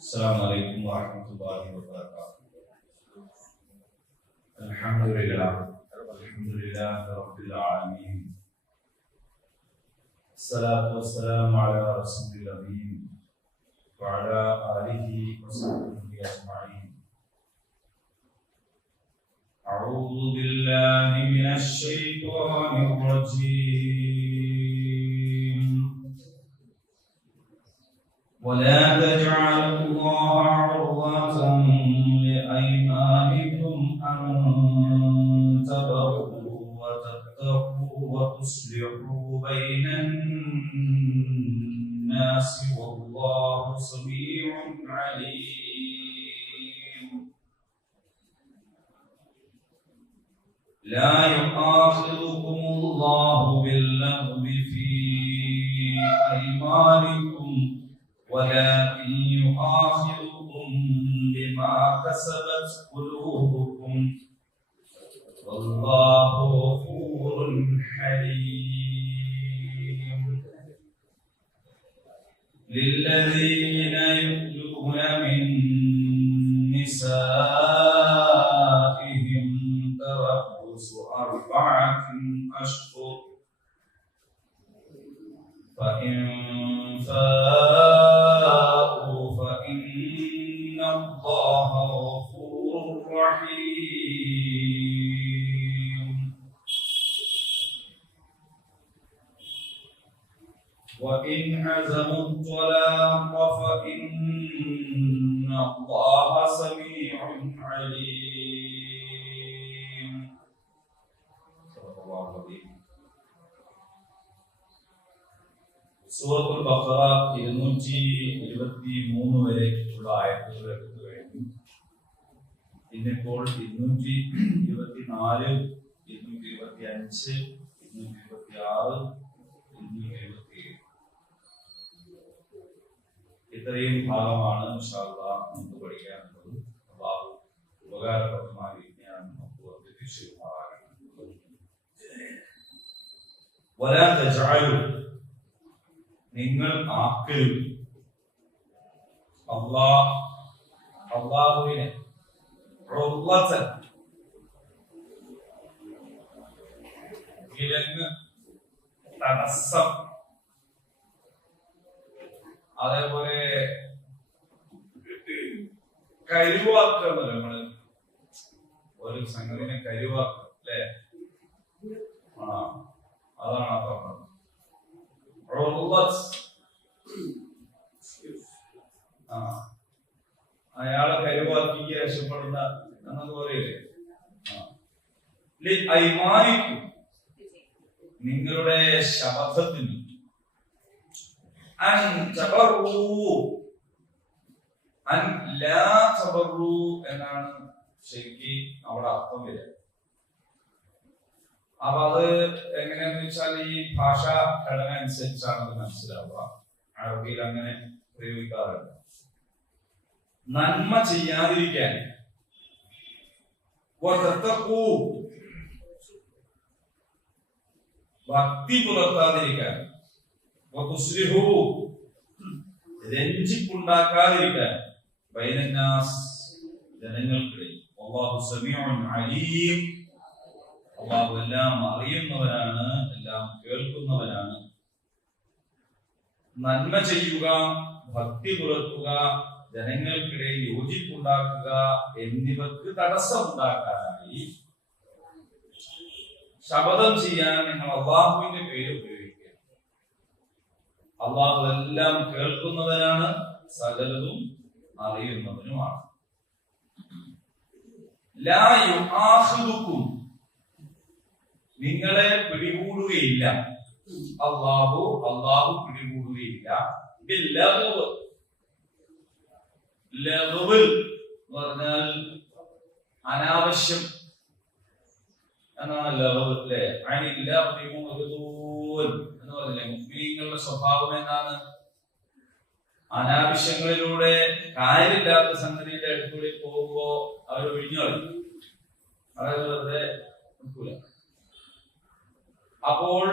السلام عليكم ورحمة الله وبركاته. الحمد لله رب العالمين. الصلاة والسلام على رسول الأمين وعلى آله وصحبه أجمعين. أعوذ بالله من الشيطان الرجيم. ولا تجعلوا الله عرضة لأيمانكم أن تبروا وتتقوا وتصلحوا بين الناس والله سميع عليم. لا يؤاخذكم الله باللغو في أيمانكم ولكن يؤاخذكم بما كسبت قلوبكم والله غفور حليم. للذين يؤلون من نسائهم تربص 4 أشهر فإن فاءوا فإن الله غفور رحيم. وإن عزموا الطلاق فإن الله سميع عليم. صدق الله العظيم. സൂറത്തുൽ ബഖറ 223 വരെ ഉള്ള ആയത്തുകൾ എടുത്തു കഴിഞ്ഞു. ഇന്നിപ്പോൾ 224, 225, 226, 227 ഇത്രയും ഭാഗമാണ് ഇൻഷാ അല്ലാഹ് നമുക്ക് പഠിക്കാനുള്ളത്. അല്ലാഹു ഉപകാരപ്രദമായ വിജ്ഞാനം നമുക്ക് വർദ്ധിപ്പിച്ചുമാറാകട്ടെ. വലാ തജഅലു നിങ്ങൾ ആക്കരുത് അല്ലാഹുവിനെ വിലങ്ങ്, തടസ്സം, അതേപോലെ കരുവാക്കുക. നമ്മള് ഒരു സംഗതിനെ കരുവാക്കുക അല്ലേ? അതാണ് ആ പറഞ്ഞത്. അയാളെ കരുവാക്കി രക്ഷപ്പെടുന്ന എന്നൊക്കെ പറയില്ലേ? നിങ്ങളുടെ ശബദത്തിന് എന്നാണ് ശരിക്ക് അവിടെ അർത്ഥം വരിക. അപ്പൊ അത് എങ്ങനെയാന്ന് വെച്ചാൽ ഈ ഭാഷാ ഘടന അനുസരിച്ചാണ് അത് മനസ്സിലാവുക. അറബിയിൽ അങ്ങനെ പ്രയോഗിക്കാറുണ്ട്. നന്മ ചെയ്യാതിരിക്കാൻ, ഭക്തി പുലർത്താതിരിക്കാൻ, രഞ്ജിപ്പുണ്ടാക്കാതിരിക്കാൻ, ബൈനന്നാസ് ജനങ്ങൾക്കിടയിൽ. അല്ലാഹു സമീഉൻ അലീം. അല്ലാഹു എല്ലാം അറിയുന്നവനാണ്, എല്ലാം കേൾക്കുന്നവനാണ്. നന്മ ചെയ്യുക, ഭക്തി പുലർത്തുക, ജനങ്ങൾക്കിടയിൽ യോജിപ്പുണ്ടാക്കുക എന്നിവർക്ക് തടസ്സമുണ്ടാക്കാനായി ശപഥം ചെയ്യാൻ നിങ്ങൾ അല്ലാഹുവിന്റെ പേര് ഉപയോഗിക്കുക. അല്ലാഹു എല്ലാം കേൾക്കുന്നവനാണ്, സകലതും അറിയുന്നവനുമാണ്. ലാ യുആഖിദുക്കും നിങ്ങളെ പിടികൂടുകയില്ല. അല്ലാഹു പിടികൂടുകയില്ല. ലഗ്വ് എന്ന് പറഞ്ഞാൽ അനാവശ്യം എന്നാണ് ലഗ്വ് അല്ലേ? എന്ന് പറഞ്ഞില്ലേ? മുസ്ലിങ്ങളുടെ സ്വഭാവം എന്താണ്? അനാവശ്യങ്ങളിലൂടെ കാര്യമില്ലാത്ത സംഗതിയുടെ അടുത്തുകൂടി പോകുമ്പോ അവർ ഒഴിഞ്ഞോളും. അതായത് വെറുതെ നിൽക്കൂല. അപ്പോൾ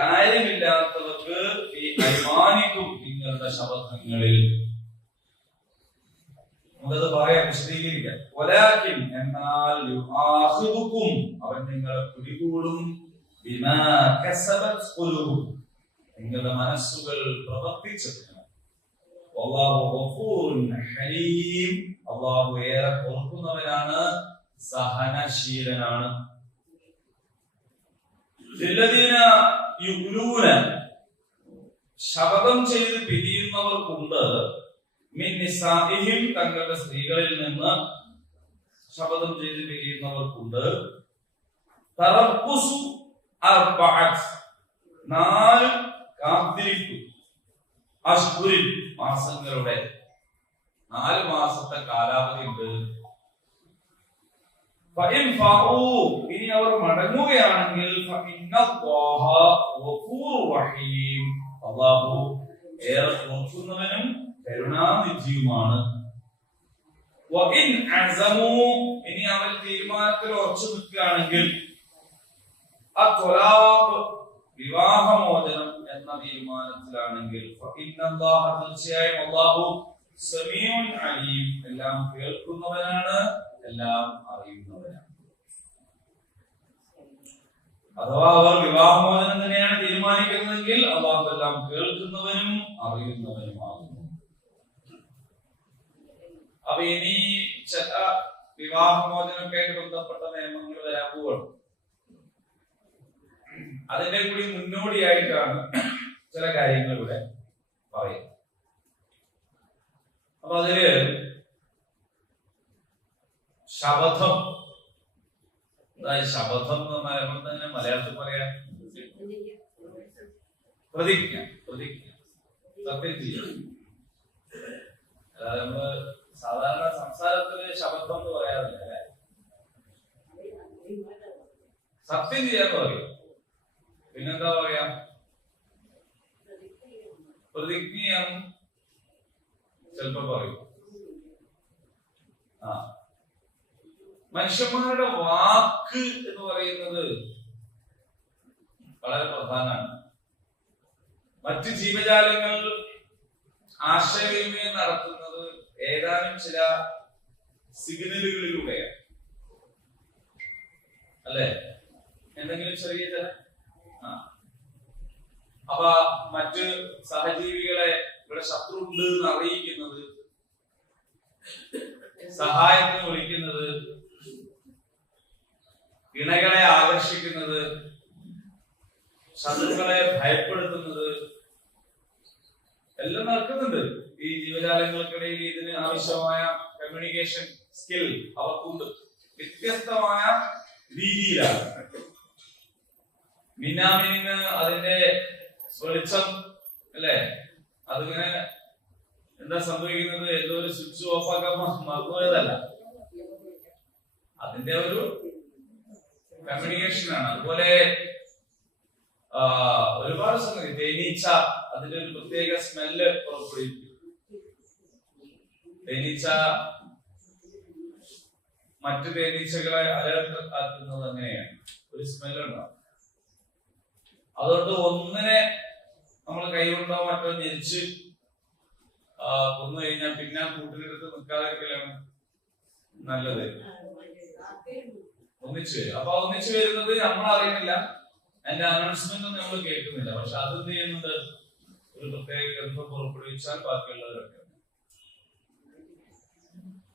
കാര്യമില്ലാത്തവർക്ക് ഈ അഭിമാനിക്കും നിങ്ങളുടെ ശബ്ദങ്ങളിൽ പറയാം, വിശദീകരിക്കാം. വലാകിൻ എന്നാൽ യുആഖിദുകും അവൻ നിങ്ങളെ പിടികൂടും ബിമാ കസബത് ഖുലൂബുകും നിങ്ങളുടെ മനസ്സുകൾ പ്രവർത്തിച്ചതിനാൽ. വല്ലാഹു ഗഫൂറുൻ ഹലീം അല്ലാഹു ഏറെ പൊറുക്കുന്നവനാണ്, സഹനശീലനാണ്. ലില്ലദീന യുഖ്ലൂന ശപഥം ചെയ്ത് പിരിയുന്നവർക്കുണ്ട് മിൻ നിസാഇഹിം തങ്ങളുടെ സ്ത്രീകളിൽ നിന്ന് ശപഥം ചെയ്ത് പിരിയുന്നവർക്കുണ്ട് തറബ്ബുസു അർബഅത്ത് 4 കാത്തിരിപ്പ് അശ്ഹുരിൻ മാസങ്ങളുടെ 4 മാസത്തെ കാലാവധി ഉണ്ട്. ഫഇൻ ഫാഉ ഇനി അവർ മടങ്ങുകയാണെങ്കിൽ ഫഇന്നല്ലാഹ ഗഫൂറുർ റഹീം അല്ലാഹു ഏറെ പൊറുക്കുന്നവനും കരുണാനിധിയുമാണ്. വഇൻ അസമു ഇനി അവർ തീരുമാനത്തിൽ ഉറച്ചു നിൽക്കുകയാണെങ്കിൽ അത്വലാഖ് വിവാഹമോചനം എന്ന തീരുമാനത്തിലാണെങ്കിൽ ഫഇന്നല്ലാഹ തീർച്ചയായും അല്ലാഹു സമീഉൻ അലീം എല്ലാം കേൾക്കുന്നവനാണ്, എല്ലാം അറിയുന്നവനാണ്. അഥവാ അവർ വിവാഹമോചനം തന്നെയാണ് തീരുമാനിക്കുന്നതെങ്കിൽ അല്ലാഹു എല്ലാം കേൾക്കുന്നവനും അറിയുന്നവനുമാകുന്നു. അപ്പൊ ഇനി ചില വിവാഹമോചനമൊക്കെയായിട്ട് ബന്ധപ്പെട്ട നിയമങ്ങൾ വരാൻ പോവുകയാണ്. അതിന്റെ കൂടി മുന്നോടിയായിട്ടാണ് ചില കാര്യങ്ങൾ ഇവിടെ പറയുന്നത്. അപ്പൊ അതില് ശപഥം, അതായത് ശപഥം എന്ന് പറയുമ്പോൾ തന്നെ മലയാളത്തിൽ പറയാം പ്രതിജ്ഞ, പ്രതിജ്ഞ, സത്യം ചെയ്യണം. അതായത് നമ്മള് സാധാരണ സംസാരത്തില് ശപഥം എന്ന് പറയാറില്ല അല്ലെ, സത്യം ചെയ്യാന്ന് പറയും. പിന്നെന്താ പറയാ, പ്രതിജ്ഞയാന്ന് ചിലപ്പോ പറയും. മനുഷ്യന്മാരുടെ വാക്ക് എന്ന് പറയുന്നത് വളരെ പ്രധാനമാണ്. മറ്റു ജീവജാലങ്ങൾ ആശയവിനിമയം നടത്തുന്നത് ഏതാനും ചില സിഗ്നലുകളിലൂടെയാണ് അല്ലെ, എന്തെങ്കിലും ചെറിയ ചില അപ്പൊ മറ്റ് സഹജീവികളെ ഇവിടെ ശത്രു ഉണ്ട് എന്ന് അറിയിക്കുന്നത്, സഹായത്തിന് വിളിക്കുന്നത്, ഇണകളെ ആകർഷിക്കുന്നത്, ശത്രുക്കളെ ഭയപ്പെടുത്തുന്നത് എല്ലാം നടക്കുന്നുണ്ട്. ഈ ജീവജാലങ്ങൾക്കിടയിൽ ഇതിന് ആവശ്യമായ കമ്മ്യൂണിക്കേഷൻ സ്കിൽ അവർക്കുണ്ട്. വ്യത്യസ്തമായ രീതിയിലാണ്. മിന്നാമിന് അതിന്റെ വെളിച്ചം അല്ലെ, അതിങ്ങനെ എന്താ സംഭവിക്കുന്നത്, ഏതോ ഒരു സ്വിച്ച് ഓഫ് ആക്കാൻ മറന്നുപോയതല്ല, അതിന്റെ ഒരു കമ്മ്യൂണിക്കേഷൻ ആണ്. അതുപോലെ ഒരുപാട് സംഗതി, തേനീച്ച അതിന്റെ ഒരു പ്രത്യേക സ്മെല്ല് പുറപ്പെടുവിക്കും. തേനീച്ച മറ്റു തേനീച്ചകളെ അലർട്ട് ആക്കുന്നത് അങ്ങനെയാണ്, ഒരു സ്മെല്ലുണ്ടാവും. അതുകൊണ്ട് ഒന്നിനെ നമ്മൾ കൈകൊണ്ടോ മറ്റോ ഞെരിച്ച് കൊന്നു കഴിഞ്ഞാൽ പിന്നെ കൂട്ടിനെടുത്ത് നിൽക്കാതിരിക്കലാണ് നല്ലത്. ഒന്നിച്ചു വരും. അപ്പൊ ഒന്നിച്ചു വരുന്നത് നമ്മൾ അറിയുന്നില്ല, അതിന്റെ അനൗൺസ്മെന്റ് ഒന്നും നമ്മൾ കേൾക്കുന്നില്ല. പക്ഷെ അതെന്ത് ചെയ്യുന്നുണ്ട്, ഒരു പ്രത്യേക ഗന്ധം പുറപ്പെടുവിച്ചാൽ ബാക്കിയുള്ളവരൊക്കെ.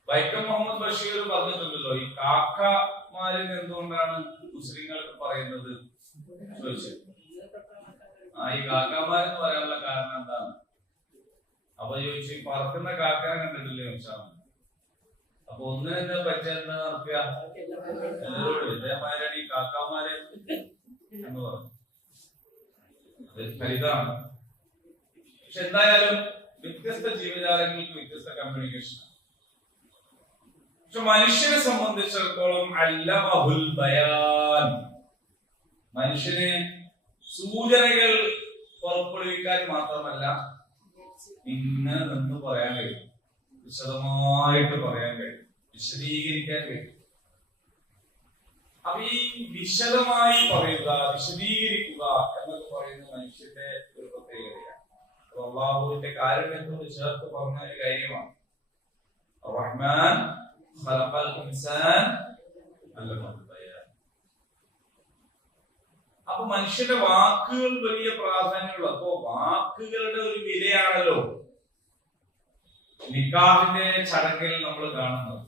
വൈക്കം മുഹമ്മദ് ബഷീർ പറഞ്ഞിട്ടുണ്ടല്ലോ, ഈ കാക്കമാരിൽ എന്തുകൊണ്ടാണ് മുസ്ലിങ്ങൾക്ക് പറയുന്നത് ചോദിച്ചു. ഈ കാക്കമാരെന്ന് പറയാനുള്ള കാരണം എന്താണ്? അപ്പൊ ചോദിച്ചു, പറക്കുന്ന കാക്കനെ കണ്ടിട്ടില്ലേ ചോദിച്ചാൽ. അപ്പൊ ഒന്ന് എന്താ പറ്റിയ എന്താ നടക്കുക, എല്ലാവരോടും ഇതേമാരാണ് ഈ കാക്കമാര് എന്ന് പറഞ്ഞു. അത് ഫലിതാണ്. പക്ഷെ എന്തായാലും വ്യത്യസ്ത ജീവജാലങ്ങൾക്ക് വ്യത്യസ്ത കമ്മ്യൂണിക്കേഷൻ. പക്ഷെ മനുഷ്യനെ സംബന്ധിച്ചിടത്തോളം അല്ലമഹുൽ ബയാൻ, മനുഷ്യന് സൂചനകൾ പുറപ്പെടുവിക്കാൻ മാത്രമല്ല ഇങ്ങനെ നിന്ന് പറയാൻ കഴിയും, വിശദമായിട്ട് പറയാൻ കഴിയും, വിശദീകരിക്കാൻ കഴിയും. അപ്പൊ ഈ വിശദമായി പറയുക, വിശദീകരിക്കുക എന്നൊക്കെ പറയുന്നത് മനുഷ്യന്റെ ഒരു പ്രത്യേകതയാണ്. അള്ളാഹുവിന്റെ കാരുണ്യത്തോട് ചേർത്ത് പറഞ്ഞ ഒരു കാര്യമാണ്. റഹ്മാൻ ഖലഖൽ ഇൻസാൻ അല്ലമഹുൽ ബയാൻ. അപ്പൊ മനുഷ്യന്റെ വാക്കുകൾ വലിയ പ്രാധാന്യമുള്ള, അപ്പോ വാക്കുകളുടെ ഒരു വിലയാണല്ലോ നിക്കാഹിന്റെ ചടങ്ങിൽ നമ്മൾ കാണുന്നത്.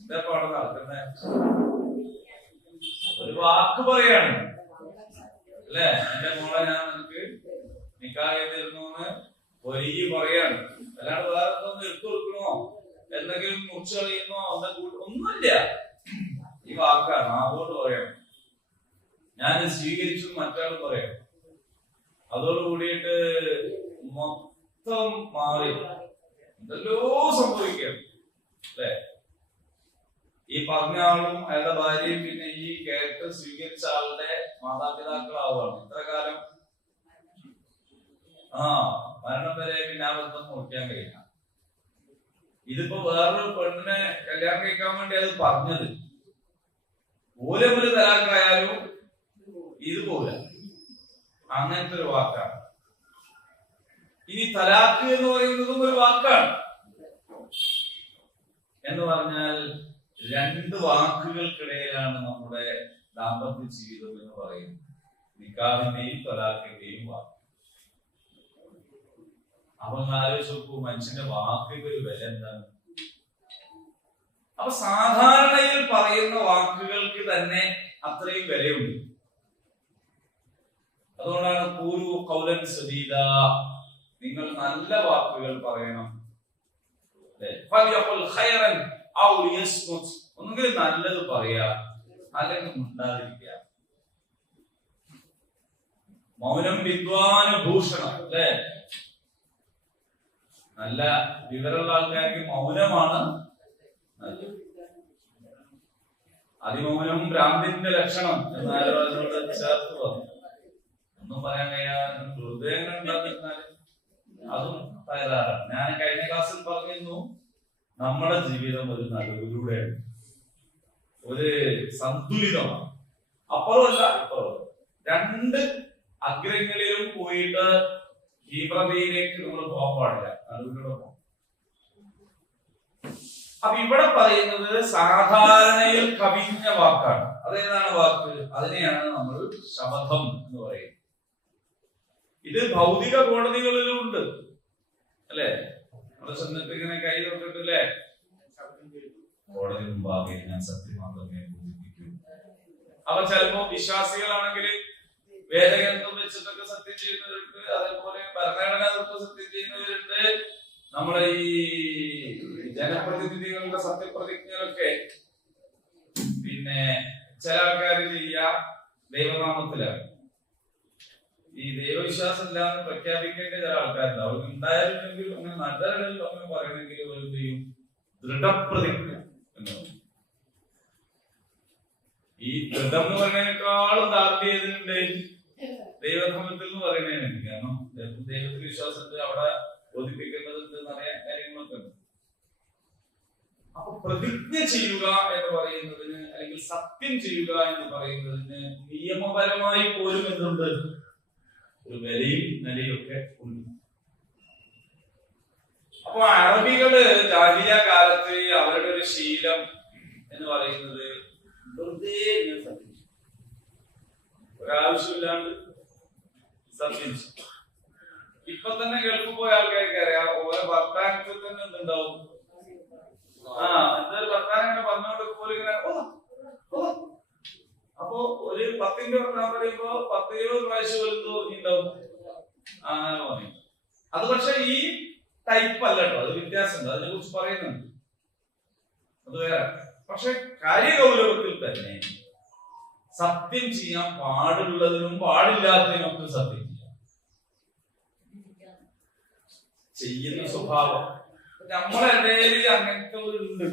എന്താ പാടെ നടക്കുന്നത്? ഒരു വാക്ക് പറയാണ് അല്ലെ, എന്റെ മോളെ ഞാൻ നിനക്ക് നിക്കാഹ് ചെയ്തിരുന്നു എന്ന് ഒരിക്കൽ പറയാണ്. അല്ലാണ്ട് വേറെ എന്തൊന്നും എടുത്തു കൊടുക്കണോ, എന്തെങ്കിലും മുറിച്ചു കളയുന്നോ, ഒന്നുമില്ല. ഈ വാക്കാണ്, അതുകൊണ്ട് പറയണം. ഞാൻ സ്വീകരിച്ചു മറ്റാൾ പറയാം. അതോട് കൂടിയിട്ട് മൊത്തം മാറി, എന്തെല്ലോ സംഭവിക്കാം അല്ലെ. ഈ പറഞ്ഞ ആളും അയാളുടെ ഭാര്യയും പിന്നെ ഈ കേട്ട് സ്വീകരിച്ച ആളുടെ മാതാപിതാക്കളാവുകയാണ്. ഇത്ര കാലം മരണം വരെ പിന്നെ ആ ബന്ധം നോക്കാൻ കഴിയില്ല. ഇതിപ്പോ വേറൊരു പെണ്ണിനെ കല്യാണം കഴിക്കാൻ വേണ്ടി അത് പറഞ്ഞത്. ഓരോ തലാക്കായാലും ഇതുപോലെ അങ്ങനത്തെ ഒരു വാക്കാണ്. ഇനി തലാഖ് എന്ന് പറയുന്നതും ഒരു വാക്കാണ്. എന്ന് പറഞ്ഞാൽ രണ്ട് വാക്കുകൾക്കിടയിലാണ് നമ്മുടെ ദാമ്പത്യ ജീവിതം എന്ന് പറയുന്നത്. നിക്കാഹിന്റെയും തലാഖിന്റെയും വാക്ക്. അപ്പൊ ആലോചിച്ച് നോക്കൂ, മനുഷ്യന്റെ വാക്കിന്റെ ഒരു വില എന്താണ്? അപ്പൊ സാധാരണയിൽ പറയുന്ന വാക്കുകൾക്ക് തന്നെ അത്രയും വിലയുണ്ട്. അതുകൊണ്ടാണ് ഖൂലു ഖൗലൻ സദീദ, നിങ്ങൾ നല്ല വാക്കുകൾ പറയണം. ഫൽയഖുൽ ഖൈറൻ ഔ ലിയസ്മുത്, ഒന്നുകിൽ നല്ലത് പറയാ അല്ലെങ്കിൽ മിണ്ടാതിരിക്കുക. മൗനം വിദ്വാന് ഭൂഷണം അല്ലെ. നല്ല വിവരമുള്ള ആൾക്കാർക്ക് മൗനമാണ് നല്ലത്. അതിമൗനം ഭ്രാന്തിന്റെ ലക്ഷണം എന്നാലും അതിനോട് ചേർത്ത് പറഞ്ഞു. ഒന്നും പറയാൻ കഴിയാതെ ഹൃദയങ്ങൾ ഉണ്ടാകുന്നാല് അതും തയ്യാറാണ്. ഞാൻ കഴിഞ്ഞ ക്ലാസ്സിൽ പറഞ്ഞിരുന്നു, നമ്മുടെ ജീവിതം ഒരു നടുവിലൂടെയാണ്, ഒരു സന്തുലിതമാണ്. അപ്പുറമല്ല ഇപ്പുറമല്ല, രണ്ട് അഗ്രങ്ങളിലും പോയിട്ട് തീവ്രതയിലേക്ക് നമ്മൾ പോകാൻ പാടില്ല, നടുവിലൂടെ പോകാം. അപ്പൊ ഇവിടെ പറയുന്നത് സാധാരണയിൽ കവിഞ്ഞ വാക്കാണ്. അതേതാണ് വാക്ക്? അതിനെയാണ് നമ്മൾ ശബദം എന്ന് പറയുന്നത്. ഇത് ഭൗതിക കോടതികളിലും ഉണ്ട് അല്ലെ. നമ്മുടെ ചെന്നിട്ട് ഇങ്ങനെ കൈ തൊട്ടിട്ടില്ലേ, കോടതി മുമ്പാകെ ഞാൻ സത്യം മാത്രമേ ബോധിപ്പിക്കൂ. അപ്പൊ ചിലപ്പോ വിശ്വാസികളാണെങ്കിൽ വേദഗ്രന്ഥം വെച്ചിട്ടൊക്കെ സത്യം ചെയ്യുന്നവരുണ്ട്, അതേപോലെ ഭരണഘടന തൊട്ട് സത്യം ചെയ്യുന്നവരുണ്ട്. നമ്മുടെ ഈ ജനപ്രതിനിധികളുടെ സത്യപ്രതിജ്ഞകളൊക്കെ പിന്നെ ചില ആൾക്കാർ ചെയ്യുക ദൈവനാമത്തിലാണ്. ഈ ദൈവവിശ്വാസം ഇല്ലാന്ന് പ്രഖ്യാപിക്കേണ്ട ചില ആൾക്കാരുണ്ട്. അവർക്ക് ഉണ്ടായിരുന്നെങ്കിലും അങ്ങനെ നല്ലവരെങ്കിലും അങ്ങനെ പറയണമെങ്കിൽ ഒരു ചെയ്യും ദൃഢപ്രതിജ്ഞ എന്ന് പറയും. ഈ ദൃഢം എന്ന് പറയുന്നതിനേക്കാളും താല്പര്യത്തിനുണ്ട് ദൈവധർമ്മത്തിൽ എന്ന് പറയുന്നതിനുണ്ട്. കാരണം ദൈവത്തിൽ വിശ്വാസത്തിൽ അവിടെ ബോധിപ്പിക്കേണ്ടതുണ്ട് എന്നറിയാൻ കാര്യങ്ങളൊക്കെ ഉണ്ട്. അപ്പൊ പ്രതിജ്ഞ ചെയ്യുക എന്ന് പറയുന്നതിന്, അല്ലെങ്കിൽ സത്യം ചെയ്യുക എന്ന് പറയുന്നതിന് നിയമപരമായി പോലും എന്തുണ്ട്, ഒരു വിലയും നിലയും ഒക്കെ ഉണ്ട്. അപ്പൊ അറബികള് ജാഹിലിയ്യ കാലത്ത് അവരുടെ ഒരു ശീലം എന്ന് പറയുന്നത് വെറുതെ സത്യം, ഒരാവശ്യമില്ലാണ്ട് സത്യം. ഇപ്പൊ തന്നെ ഗൾഫിൽ പോയ ആൾക്കാർക്ക് അറിയാം, ഓരോ വർത്താനത്തിൽ തന്നെ എന്തുണ്ടാവും, എന്തൊരു വർത്താനം ഇങ്ങനെ പറഞ്ഞുകൊണ്ട് പോലെ ഇങ്ങനെ അപ്പൊ ഒരു 10 വർത്താനം പറയുമ്പോ 10-20 പ്രാവശ്യം എന്തോ ഉണ്ടാവും അങ്ങനെ പറയും. അത് പക്ഷെ ഈ ടൈപ്പ് അല്ല കേട്ടോ, അത് വ്യത്യാസമുണ്ട്, അതിനെ കുറിച്ച് പറയുന്നുണ്ട്, അത് വേറെ. പക്ഷെ കാര്യഗൗരവത്തിൽ തന്നെ സത്യം ചെയ്യാൻ പാടുള്ളതിനും പാടില്ലാത്തതിനും ഒക്കെ സത്യം ചെയ്യാം. ചെയ്യുന്ന സ്വഭാവം നമ്മളെ ഇടയിൽ അങ്ങനത്തെ ഒരു ഉണ്ട്.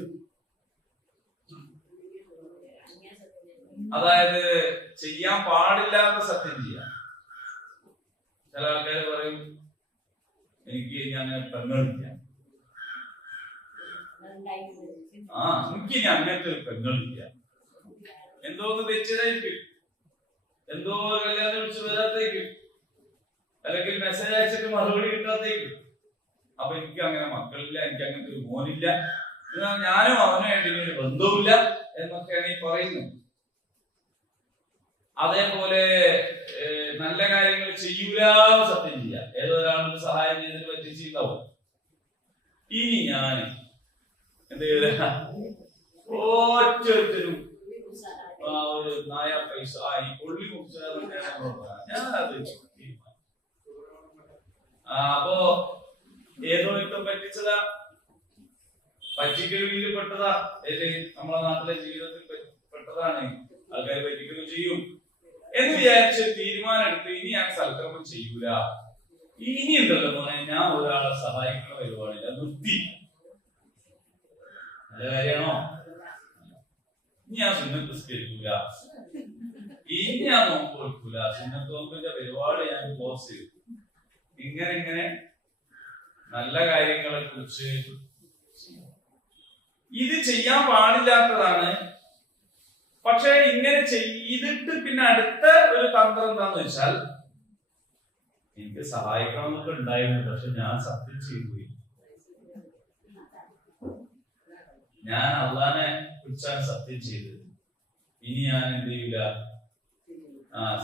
അതായത് ചെയ്യാൻ പാടില്ലാത്ത സത്യം ചെയ്യാം. ചില ആൾക്കാർ പറയും എനിക്ക് അങ്ങനെ പെങ്ങളില്ല, എനിക്ക് ഇനി അങ്ങനത്തെ ഒരു പെങ്ങളില്ല, എന്തോ ഒന്ന് തെറ്റിയതായിരിക്കും, എന്തോ കല്യാണം വിളിച്ച് വരാത്തേക്കും, അല്ലെങ്കിൽ മെസ്സേജ് അയച്ചിട്ട് മറുപടി കിട്ടാത്തേക്കും. അപ്പൊ എനിക്ക് അങ്ങനെ മക്കളില്ല, എനിക്ക് അങ്ങനത്തെ ഒരു മോനില്ല, എന്നാൽ ഞാനും അവനുമായിട്ട് ഇനി ഒരു ബന്ധവുമില്ല എന്നൊക്കെയാണ് ഈ പറയുന്നത്. അതേപോലെ നല്ല കാര്യങ്ങൾ ചെയ്യൂല സത്യം ചെയ്യാം. ഏതൊരാളും സഹായം ചെയ്തിട്ട് പറ്റിച്ചിട്ടുണ്ടാവും. ഇനി ഞാൻ എന്ത് ചെയ്ത ഒറ്റൊരു ഒരു നായ പൈസ ഈ കൊള്ളി കുടിച്ചാൽ ഞാനത് അപ്പോ ഏതോ ഇഷ്ടം പറ്റിച്ചതാ, പറ്റിക്കലിൽ പെട്ടതാ, നമ്മളെ നാട്ടിലെ ജീവിതത്തിൽ പെട്ടതാണ്. ആൾക്കാർ പറ്റിക്കുകയും ചെയ്യും എന്ന് വിചാരിച്ച് തീരുമാനം എടുത്ത് ഇനി ഞാൻ സൽക്രമം ചെയ്യൂല, ഇനി ഉണ്ടല്ലോ മോനെ ഞാൻ ഒരാളെ സഹായിക്കുന്ന പരിപാടിയില്ല, നിർത്തി. നല്ല കാര്യമാണോ? ഇനി ഞാൻ സുന്നത്ത് നിസ്കരിക്കൂല, ഇനി ഞാൻ നോമ്പ് കൊടുക്കൂല, സുന്നത്ത് നോമ്പിന്റെ പരിപാടി ഞാൻ ക്ലോസ് ചെയ്തു. ഇങ്ങനെ നല്ല കാര്യങ്ങളെ കുറിച്ച് ഇത് ചെയ്യാൻ പാടില്ലാത്തതാണ്. പക്ഷെ ഇങ്ങനെ ചെയ്തിട്ട് പിന്നെ അടുത്ത ഒരു തന്ത്രം എന്താന്ന് വെച്ചാൽ, എനിക്ക് സഹായിക്കണം എന്നൊക്കെ ഉണ്ടായിരുന്നു, പക്ഷെ ഞാൻ സത്യം ചെയ്തു പോയി. ഞാൻ അള്ളാനെ കുറിച്ചാണ് സത്യം ചെയ്തത്, ഇനി ഞാൻ എന്ത് ചെയ്യൂല,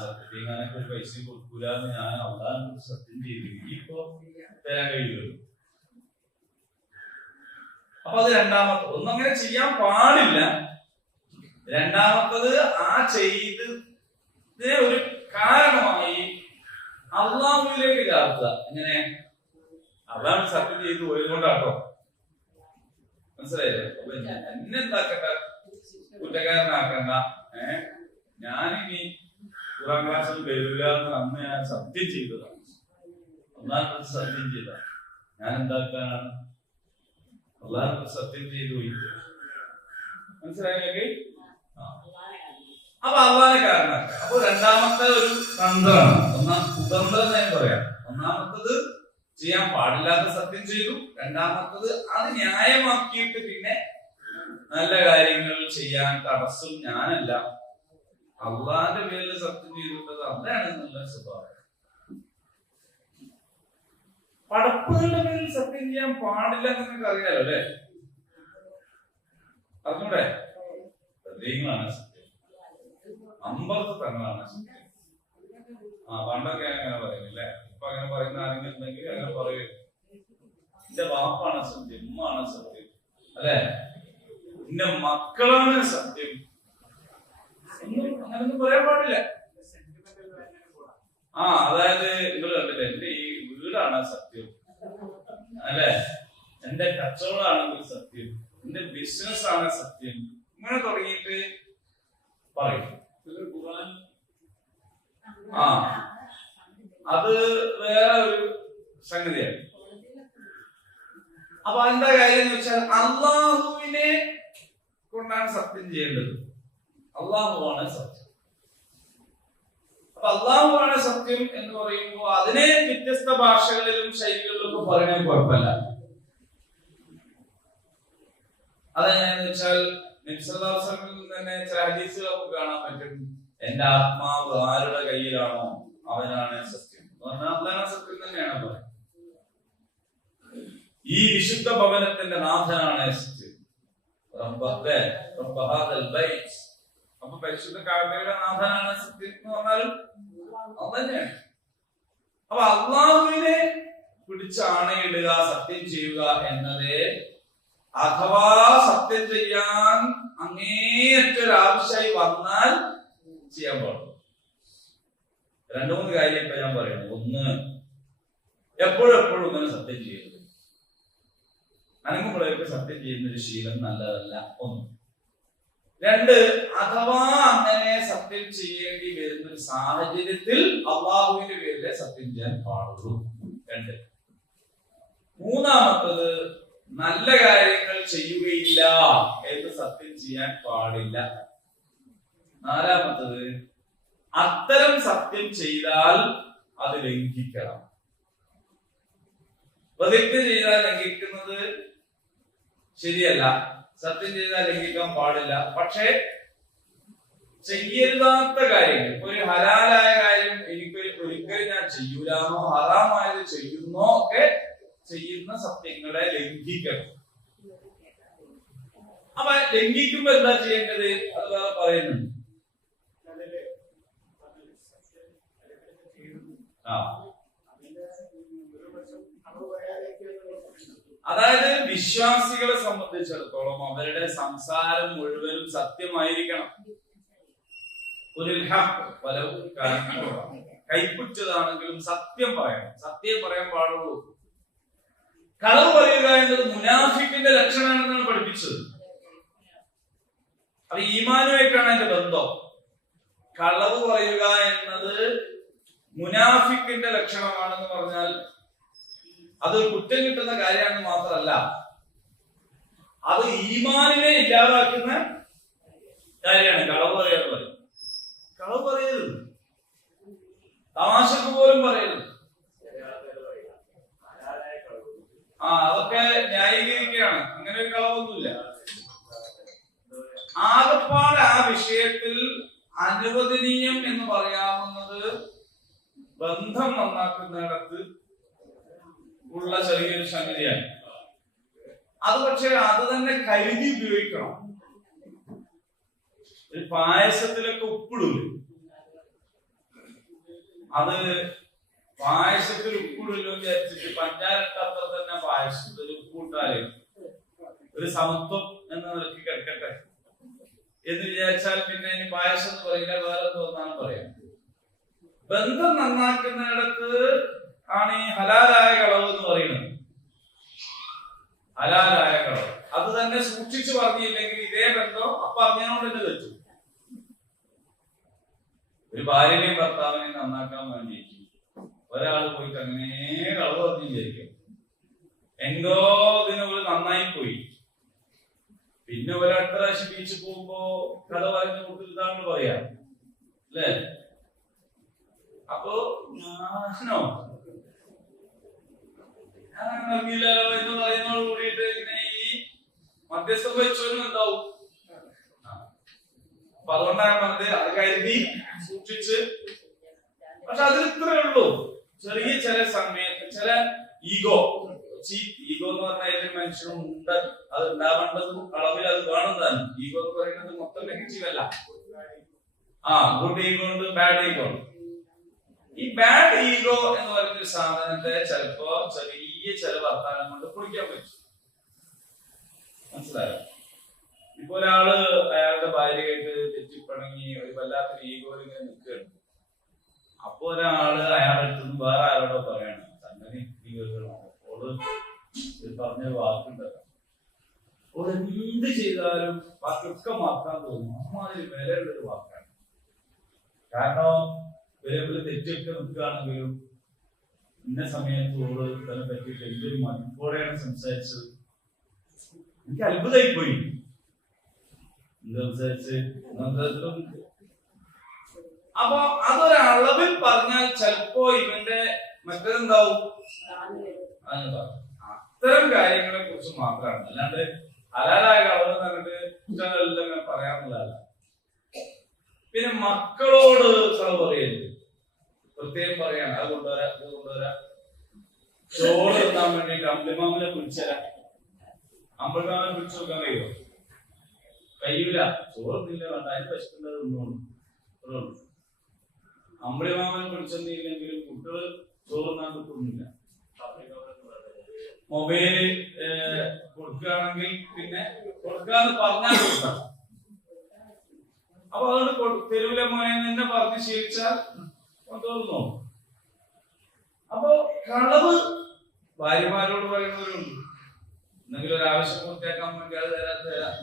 സത്യം ഞാനൊക്കെ ഒരു പൈസ കൊടുക്കൂല എന്ന് ഞാൻ അള്ളാനെ കുറിച്ച് സത്യം ചെയ്തു, ഇനിയിപ്പോ തരാൻ കഴിയുള്ളൂ. അപ്പൊ അത് രണ്ടാമത്തെ ഒന്നങ്ങനെ ചെയ്യാൻ പാടില്ല. രണ്ടാമത്തത് ആ ചെയ്തതിനെ ഒരു കാരണമായി അള്ളാഹുവിലേക്ക് ചാർത്തുക. ഇങ്ങനെ അള്ളാഹ് സത്യം ചെയ്തു പോയതുകൊണ്ടാട്ടോ, മനസ്സിലായില്ലേ? അപ്പൊ എന്നെ എന്താക്കണ്ട, കുറ്റക്കാരനാക്കണ്ട. ഞാനിനി ഖുർആൻ ക്ലാസ്സിൽ വരില്ല എന്ന് അന്ന് ഞാൻ സത്യം ചെയ്തതാണ്, അള്ളാഹ് സത്യം ചെയ്തതാണ്. ഞാൻ എന്താക്കാനാണ്? അള്ളാഹ് സത്യം ചെയ്തു പോയി. മനസ്സിലായില്ലേ? അപ്പൊ അള്ളാഹെ കാരണമാക്കുക. അപ്പൊ രണ്ടാമത്തെ ഒരു തന്ത്രമാണ്. കുതന്ത്രം എന്ന് പറയാം. ഒന്നാമത്തത് ചെയ്യാൻ പാടില്ലാത്ത സത്യം ചെയ്തു, രണ്ടാമത്തത് അത് ന്യായമാക്കിയിട്ട് പിന്നെ നല്ല കാര്യങ്ങൾ ചെയ്യാൻ തടസ്സം ഞാനല്ല, അള്ളാന്റെ പേരിൽ സത്യം ചെയ്തിട്ടത് അതാണ് എന്നുള്ള സ്വഭാവം. പടപ്പുകളുടെ പേരിൽ സത്യം ചെയ്യാൻ പാടില്ല എന്ന് നിങ്ങൾക്ക് അറിയാലോ അല്ലെ? അറിഞ്ഞൂടെ? ദൈവമാണ് സത്യം, അമ്പർത്ത് തങ്ങളാണ് സത്യം. പണ്ടൊക്കെ അങ്ങനെ പറയുന്നില്ലേ? ഇപ്പൊ അങ്ങനെ പറയുന്ന ആരെങ്കിലും ഉണ്ടെങ്കിൽ അങ്ങനെ പറയൂ, എന്റെ വാപ്പാണ് സത്യം, ഉമ്മാണ് സത്യം, അല്ലെ, എന്റെ മക്കളാണ് സത്യം, അങ്ങനൊന്നും പറയാൻ പാടില്ല. അതായത് നിങ്ങൾ കണ്ടില്ലേ, എന്റെ ഈ വീടാണ് സത്യം, അല്ലെ, എന്റെ കച്ചവടമാണെങ്കിൽ സത്യം, എന്റെ ബിസിനസ് ആണ് സത്യം, ഇങ്ങനെ തുടങ്ങിയിട്ട് പറയും. അത് വേറെ ഒരു സംഗതിയാണ്. അപ്പൊ എന്താ കാര്യം എന്ന് വെച്ചാൽ അള്ളാഹുവിനെ കൊണ്ടാണ് സത്യം ചെയ്യേണ്ടത്. അള്ളാഹുവാണ് സത്യം. അപ്പൊ അള്ളാഹുവാണ് സത്യം എന്ന് പറയുമ്പോൾ അതിനെ വ്യത്യസ്ത ഭാഷകളിലും ശൈലികളിലും ഒക്കെ പറയണേ കുഴപ്പമില്ല. അതെങ്ങനെയാന്ന് വെച്ചാൽ നബിസല്ലല്ലാഹു തന്നെ ചില ഹദീസുകൾ നമുക്ക് കാണാൻ പറ്റും. എന്റെ ആത്മാവ് ആരുടെ കയ്യിലാണോ അവനാണ് സത്യം. അള്ളാഹുവാണ് സത്യം തന്നെയാണ് പറയുന്നത്. ഈ വിശുദ്ധ ഭവനത്തിന്റെ നാഥനാണ് സത്യം. അപ്പൊ പരിശുദ്ധ കഅബയുടെ നാഥനാണ് സത്യം എന്ന് പറഞ്ഞാലും അത് തന്നെയാണ്. അപ്പൊ അള്ളാഹുവിനെ പിടിച്ചാണയിടുക, സത്യം ചെയ്യുക എന്നത്, അഥവാ സത്യം ചെയ്യാൻ അങ്ങേയറ്റൊരാവശ്യമായി വന്നാൽ ചെയ്യാൻ പാടുള്ളൂ. രണ്ടു മൂന്ന് കാര്യം ഇപ്പൊ ഞാൻ പറയുന്നു. ഒന്ന്, എപ്പോഴും ഇങ്ങനെ സത്യം ചെയ്യരുത്. അനങ്ങുമ്പോഴേക്ക് സത്യം ചെയ്യുന്ന ഒരു ശീലം നല്ലതല്ല. ഒന്ന്. രണ്ട്, അഥവാ അങ്ങനെ സത്യം ചെയ്യേണ്ടി വരുന്ന ഒരു സാഹചര്യത്തിൽ അള്ളാഹുവിന്റെ പേരിലെ സത്യം ചെയ്യാൻ പാടുള്ളൂ. രണ്ട്. മൂന്നാമത്തത്, നല്ല കാര്യങ്ങൾ ചെയ്യുകയില്ല എന്ന് സത്യം ചെയ്യാൻ പാടില്ല. നാലാമത്തത്, അത്തരം സത്യം ചെയ്താൽ അത് ലംഘിക്കണം. പ്രതിജ്ഞ ചെയ്താൽ ലംഘിക്കുന്നത് ശരിയല്ല, സത്യം ചെയ്താൽ ലംഘിക്കാൻ പാടില്ല. പക്ഷേ ചെയ്യരുതാത്ത കാര്യങ്ങൾ, ഇപ്പൊ ഒരു ഹലാലായ കാര്യം എനിക്ക് ഒരിക്കലും ഞാൻ ചെയ്യൂലാന്നോ ഹറാമായത് ചെയ്യുന്നോ ഒക്കെ ചെയ്യുന്ന സത്യങ്ങളെ ലംഘിക്കണം. അപ്പൊ ലംഘിക്കുമ്പോ എന്താ ചെയ്യേണ്ടത്? അത് വേറെ പറയുന്നുണ്ട്. അതായത് വിശ്വാസികളെ സംബന്ധിച്ചിടത്തോളം അവരുടെ സംസാരം മുഴുവനും സത്യമായിരിക്കണം. കൈപ്പുറ്റതാണെങ്കിലും സത്യം പറയണം. സത്യം പറയാൻ പാടുള്ളൂ. കളവ് പറയുക എന്നത് മുനാഫിക്കിന്റെ ലക്ഷണമാണെന്നാണ് പഠിപ്പിച്ചത്. അത് ഈമാനുമായിട്ടാണ് അതിന്റെ ബന്ധം. കളവ് പറയുക എന്നത് മുനാഫിക്കിന്റെ ലക്ഷണമാണെന്ന് പറഞ്ഞാൽ അതൊരു കുറ്റം കിട്ടുന്ന കാര്യമാണെന്ന് മാത്രമല്ല, അത് ഈമാനിനെ ഇല്ലാതാക്കുന്ന കാര്യമാണ് കളവ് പറയാറുള്ളത്. കളവ് പറയരുത്, തമാശക്ക് പോലും പറയരുത്. അതൊക്കെ ന്യായീകരിക്കുകയാണ്. അങ്ങനെ ഒരു കളവൊന്നുമില്ല. ആകപ്പാട് ആ വിഷയത്തിൽ അനുവദനീയം എന്ന് പറയാവുന്നത് ബന്ധം നന്നാക്കുന്നിടത്ത് ഉള്ള ചെറിയൊരു സംഗതിയാണ്. അത് പക്ഷെ അത് തന്നെ കരുതി ഉപയോഗിക്കണം. ഒരു പായസത്തിലൊക്കെ ഉപ്പിടൂല്ലേ, അത് പായസത്തിൽ ഉപ്പിടില്ലോ വിചാരിച്ചിട്ട് പഞ്ചാരട്ടത്ര തന്നെ പായസത്തിൽ ഉപ്പിട്ടാല് ഒരു സമത്വം എന്ന നിലയ്ക്ക് കിടക്കട്ടെ എന്ന് വിചാരിച്ചാൽ പിന്നെ ഇനി പായസം എന്ന് പറയില്ല, വേറെ തോന്നാണ് പറയാം. ബന്ധം നന്നാക്കുന്നിടത്ത് ആണ് ഈ ഹലാലായ കളവ് എന്ന് പറയുന്നത്. ഹലാലായ കളവ് അത് തന്നെ സൂക്ഷിച്ചു പറഞ്ഞില്ലെങ്കിൽ ഇതേ ബന്ധം അപ്പൊ അറിഞ്ഞോണ്ട് തന്നെ വെച്ചു. ഒരു ഭാര്യനെയും ഭർത്താവിനെയും നന്നാക്കാൻ വേണ്ടി ഒരാൾ പോയിട്ട് അങ്ങനെ കളവ് പറഞ്ഞു വിചാരിക്കും. എന്തോ ഇതിനൊരു നന്നായി പോയി. പിന്നെ ഒരടുത്ത പ്രാവശ്യം ബീച്ചിൽ പോകുമ്പോ കഥ പറഞ്ഞു കൊടുത്തിട്ടാണ് പറയാ അല്ലേ? അപ്പോ ഞാനോ ഇറങ്ങിയില്ലല്ലോ എന്ന് പറയുന്നതോട് കൂടിയിട്ട് ഇങ്ങനെ ഈ മധ്യസ്ഥം വെച്ചോലും എന്താവും. അപ്പൊ അതുകൊണ്ടാണ് പറഞ്ഞത് അത് കരുതി സൂക്ഷിച്ച്. പക്ഷെ അതിൽ ഇത്രേ ഉള്ളൂ. ചെറിയ ചില സമയത്ത് ചില ഈഗോ എന്ന് പറഞ്ഞാൽ ഏതൊരു മനുഷ്യനും ഉണ്ട്. അത് ഉണ്ടാവേണ്ടത് അളവിൽ അത് വേണം തന്നെ. ഈഗോ എന്ന് പറയുന്നത് മൊത്തം നെഗറ്റീവ് അല്ല. ഗുഡ് ഈഗോ ഉണ്ട്, ബാഡ് ഈഗോ ഉണ്ട്. ഈ ബാഡ് ഈഗോ എന്ന് പറയുന്ന സാധനത്തെ ചിലപ്പോ ചെറിയ ചില വർത്താനം കൊണ്ട് പൊളിക്കാൻ പറ്റും. മനസ്സിലായോ? ഇപ്പൊ ഒരാള് അയാളുടെ ഭാര്യയായിട്ട് തെറ്റിപ്പണങ്ങി ഒരു വല്ലാത്തൊരു ഈഗോയിൽ ഇങ്ങനെ നിൽക്കുകയാണ്. അപ്പൊ ഒരാള് അയാളുടെ അടുത്ത് വേറെ ആരോടോ പറയണം, സംഗതി ഓള് പറഞ്ഞ വാക്കുണ്ടല്ലോ, ഓൾ എന്ത് ചെയ്താലും ബാക്കിയൊക്കെ മാറ്റാൻ തോന്നും. അമ്മാതിരി വിലയുള്ളൊരു വാക്കാണ്. കാരണം വിലപ്പിൽ തെറ്റൊക്കെ നിൽക്കുകയാണെങ്കിലും ഇന്ന സമയത്ത് ഓള് തന്നെ പറ്റിയിട്ട് എന്തൊരു മതിപ്പോടെയാണ് സംസാരിച്ചത്. എനിക്ക് അത്ഭുതമായി പോയി. സംസാരിച്ച് അപ്പൊ അതൊരളവിൽ പറഞ്ഞാൽ ചിലപ്പോ ഇവന്റെ മറ്റേതെന്താവും. അത്തരം കാര്യങ്ങളെ കുറിച്ച് മാത്രമാണ്. അല്ലാണ്ട് ഹലാലായ കളവ് എന്നിട്ട് കുറ്റങ്ങളെല്ലാം പറയാനുള്ളതല്ല. പിന്നെ മക്കളോട് കളവ് പറയരുത്. പ്രത്യേകം പറയാണ്, അത് കൊണ്ടുവരാ ഇത് കൊണ്ടുവരാ. ചോറ് എത്താൻ വേണ്ടിട്ട് അമ്പിമാമനെ വിളിച്ചരാ. അമ്പിമാമനെ വിളിച്ചു നോക്കാൻ കഴിയുമോ? കഴിയൂല. ചോറില്ല, വേണ്ട, അതിന് പശുക്കുന്നത് ഉണ്ടോളൂ. അമ്പിളിമാമൻ വിളിച്ചെന്നില്ലെങ്കിലും കുട്ടികൾ ചോറുന്നാൻ കിട്ടുന്നില്ല. മൊബൈല് കൊടുക്കുകയാണെങ്കിൽ പിന്നെ കൊടുക്കാന്ന് പറഞ്ഞാൽ കൊടുക്കാം. അപ്പൊ അതുകൊണ്ട് തെരുവിലെ മോനെ തന്നെ പറഞ്ഞ് ശീലിച്ചാൽ തോന്നുന്നു. അപ്പൊ കളവ് ഭാര്യമാരോട് പറയുന്നവരുണ്ട്. എന്തെങ്കിലും ഒരു ആവശ്യം പൂർത്തിയാക്കാൻ വേണ്ടി അത് തരാം.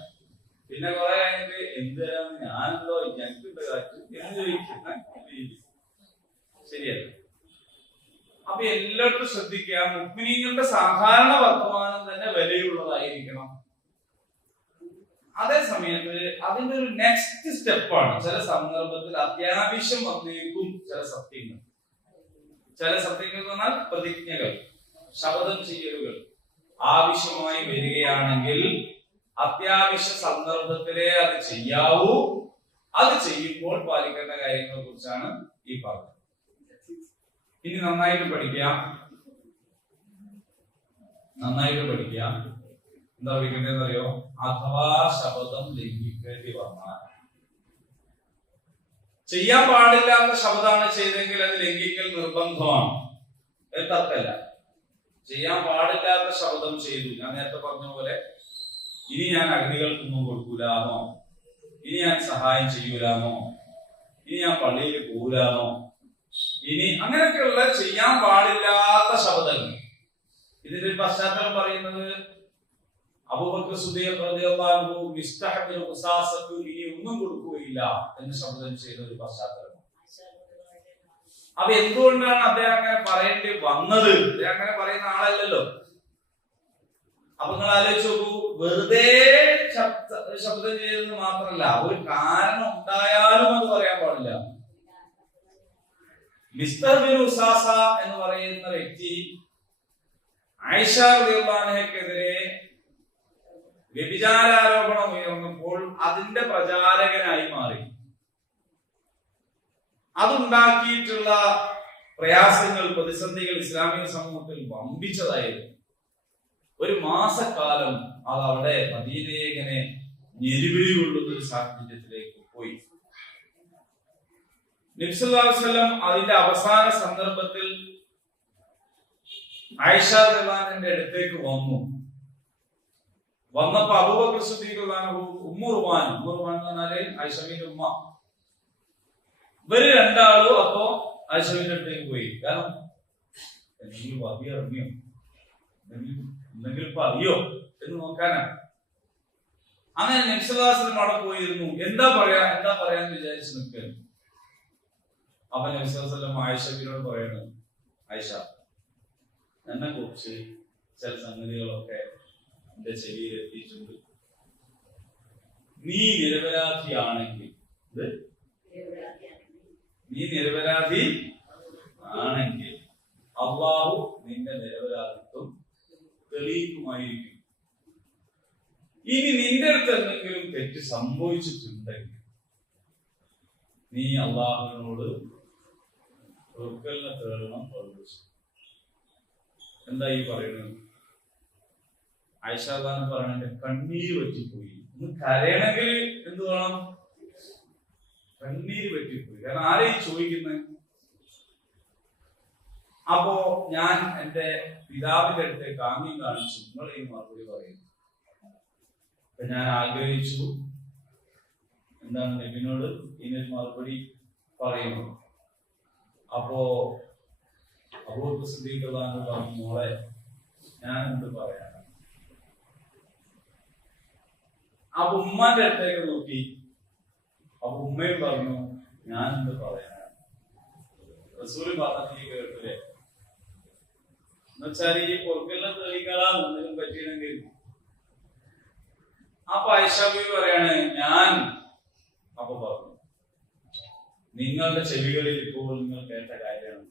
പിന്നെ കുറെ കഴിഞ്ഞിട്ട് എന്ത് തരാന്ന് ഞാനുണ്ടോ ഞങ്ങൾക്കുണ്ട് കാറ്റ് എന്ന് ചോദിക്കുന്ന രീതി ശരിയല്ല. അപ്പൊ എല്ലായിടത്തും ശ്രദ്ധിക്കുക, മുഅ്മിനീങ്ങളുടെ സാധാരണ വർത്തമാനം തന്നെ വിലയുള്ളതായിരിക്കണം. അതേ സമയത്ത് അതിന്റെ ഒരു നെക്സ്റ്റ് സ്റ്റെപ്പാണ് ചില സന്ദർഭത്തിൽ അത്യാവശ്യം വന്നേക്കും ചില സത്യങ്ങൾ. ചില സത്യങ്ങൾ എന്ന് പറഞ്ഞാൽ പ്രതിജ്ഞകൾ, ശപഥം ചെയ്യലുകൾ ആവശ്യമായി വരികയാണെങ്കിൽ അത്യാവശ്യ സന്ദർഭത്തിലേ അത് ചെയ്യാവൂ. അത് ചെയ്യുമ്പോൾ പാലിക്കേണ്ട കാര്യങ്ങളെ കുറിച്ചാണ് ഈ പറഞ്ഞത്. ഇനി നന്നായിട്ട് പഠിക്കാം. നന്നായിട്ട് പഠിക്കുക. എന്താ പഠിക്കേണ്ടതെന്ന് അറിയോ? അഥവാ ശബ്ദം ലംഘിക്കേണ്ടി വന്നാൽ, ചെയ്യാൻ പാടില്ലാത്ത ശബ്ദമാണ് ചെയ്തെങ്കിൽ അത് ലംഘിക്കൽ നിർബന്ധമാണ്. തർക്കല്ല. ചെയ്യാൻ പാടില്ലാത്ത ശബ്ദം ചെയ്തു, ഞാൻ നേരത്തെ പറഞ്ഞ പോലെ ഇനി ഞാൻ അഗ്നികൾക്കൊന്നും കൊടുക്കൂലാമോ, ഇനി ഞാൻ സഹായം ചെയ്യൂലാമോ, ഇനി ഞാൻ പള്ളിയിൽ പോകൂലാമോ, ഇനി അങ്ങനെയൊക്കെയുള്ള ചെയ്യാൻ പാടില്ലാത്ത ശബ്ദങ്ങൾ. ഇതിന്റെ പശ്ചാത്തലം പറയുന്നത് അബൂബക്കർ സിദ്ദീഖ് റളിയല്ലാഹു അൻഹു മിസ്തഹബിൽ ഖുസാസത്തു ഇനി ഒന്നും കൊടുക്കുകയില്ല എന്ന് ശബ്ദം ചെയ്ത ഒരു പശ്ചാത്തലം. അപ്പൊ എന്തുകൊണ്ടാണ് അദ്ദേഹം അങ്ങനെ പറയേണ്ടി വന്നത്? അദ്ദേഹം അങ്ങനെ പറയുന്ന ആളല്ലല്ലോ. അപ്പൊ നിങ്ങൾ ആലോചിച്ച് നോക്കൂ, വെറുതെ ശബ്ദം ചെയ്തത് മാത്രമല്ല, ഒരു കാരണം ഉണ്ടായാലും അത് പറയാൻ പാടില്ല. മിസ്തർ ബിൻ ഉസാസ എന്ന് പറയുന്ന വ്യക്തി ആയിഷ റളിയല്ലാഹു അൻഹയ്ക്കെതിരെ വ്യഭിചാരാരോപണം ഉയർന്നപ്പോൾ അതിന്റെ പ്രചാരകനായി മാറി. അതുണ്ടാക്കിയിട്ടുള്ള പ്രയാസങ്ങൾ, പ്രതിസന്ധികൾ ഇസ്ലാമിക സമൂഹത്തിൽ വമ്പിച്ചതായിരുന്നു. ഒരു മാസക്കാലം അത് അവിടെ മദീനയെ ഇങ്ങനെ ഞെരുവിളി കൊള്ളുന്ന ഒരു സാഹചര്യത്തിലേക്ക് പോയി. നബി സല്ലല്ലാഹു അലൈഹി വസല്ലം അതിന്റെ അവസാന സന്ദർഭത്തിൽ ആയിഷ റളിയല്ലാഹു അൻഹയുടെ അടുത്തേക്ക് വന്നപ്പോ അബൂബക്കർ സിദ്ദീഖ് റളിയല്ലാഹു അൻഹു ഉമ്മു റുമാൻ എന്ന് പറഞ്ഞാല് ആയിഷയുടെ ഉമ്മ, ഇവര് രണ്ടാളും അപ്പോ ആയിഷയുടെ അടുത്തേക്ക് പോയി. കാരണം എന്തെങ്കിലും വഹി ഇറങ്ങിയോ, എന്തെങ്കിലും ഇപ്പൊ അറിയോ എന്ന് നോക്കാനാണ്. അങ്ങനെ നബി സല്ലല്ലാഹു അലൈഹി വസല്ലം അവിടെ പോയിരുന്നു. എന്താ പറയാന്ന് വിചാരിച്ചു നിൽക്കുന്നു. അപ്പൊ നബി സല്ലല്ലാഹു അലൈഹി വസല്ലം ആയിഷയോട് പറയുന്നു, ആയിഷ, എന്നെ കുറിച്ച് ചില സംഗതികളൊക്കെ എന്റെ ചെവിയിൽ എത്തിയിട്ടുണ്ട്. നീ നിരപരാധിയാണെങ്കിൽ അള്ളാഹു നിന്റെ നിരപരാധിത്വം തെളിയിക്കുമായിരിക്കും. ഇനി നിന്റെ അടുത്ത് എന്തെങ്കിലും തെറ്റ് സംഭവിച്ചിട്ടുണ്ടെങ്കിൽ നീ അള്ളാഹുവിനോട് പൊറുക്കലിനെ തേടണം. എന്താ ഈ പറയുന്നത്? ആയിഷ പറയണ കണ്ണീര് പറ്റിപ്പോയി. ഒന്ന് കരയണമെങ്കിൽ എന്ത് വേണം? കണ്ണീര് പറ്റിപ്പോയി. കാരണം ആരെയും ചോദിക്കുന്നത്? അപ്പോ ഞാൻ എന്റെ പിതാവിന്റെ അടുത്തേക്ക് ആംഗ്യം കാണിച്ചു, നിങ്ങളെയും മറുപടി പറയുന്നു. അപ്പൊ ഞാൻ ആഗ്രഹിച്ചു എന്താണ് നബിനോട് ഇതിനൊരു മറുപടി പറയുന്നു. അപ്പോ അബൂബക്കർ സിദ്ദീഖ് റളിയല്ലാഹു അൻഹു പറഞ്ഞു, മോളെ ഞാൻ എന്ത് പറയാനാണ്? അപ്പൊ ഉമ്മാന്റെ അടുത്തേക്ക് നോക്കി. അപ്പൊ ഉമ്മയും പറഞ്ഞു, ഞാൻ എന്ത് പറയാനാണ്? റസൂല് പറഞ്ഞ കേട്ടില്ലേ? എന്നുവെച്ചാൽ ഈ പൊറുക്കലിനെ തെളിയിക്കാൻ എന്തെങ്കിലും പറ്റിയില്ലെങ്കിൽ. അപ്പൊ ആയിഷ ബീവി പറയാണ്, ഞാൻ അപ്പൊ പറഞ്ഞു, നിങ്ങളുടെ ചെവികളിൽ ഇപ്പോൾ നിങ്ങൾ കേട്ട കാര്യമാണ്.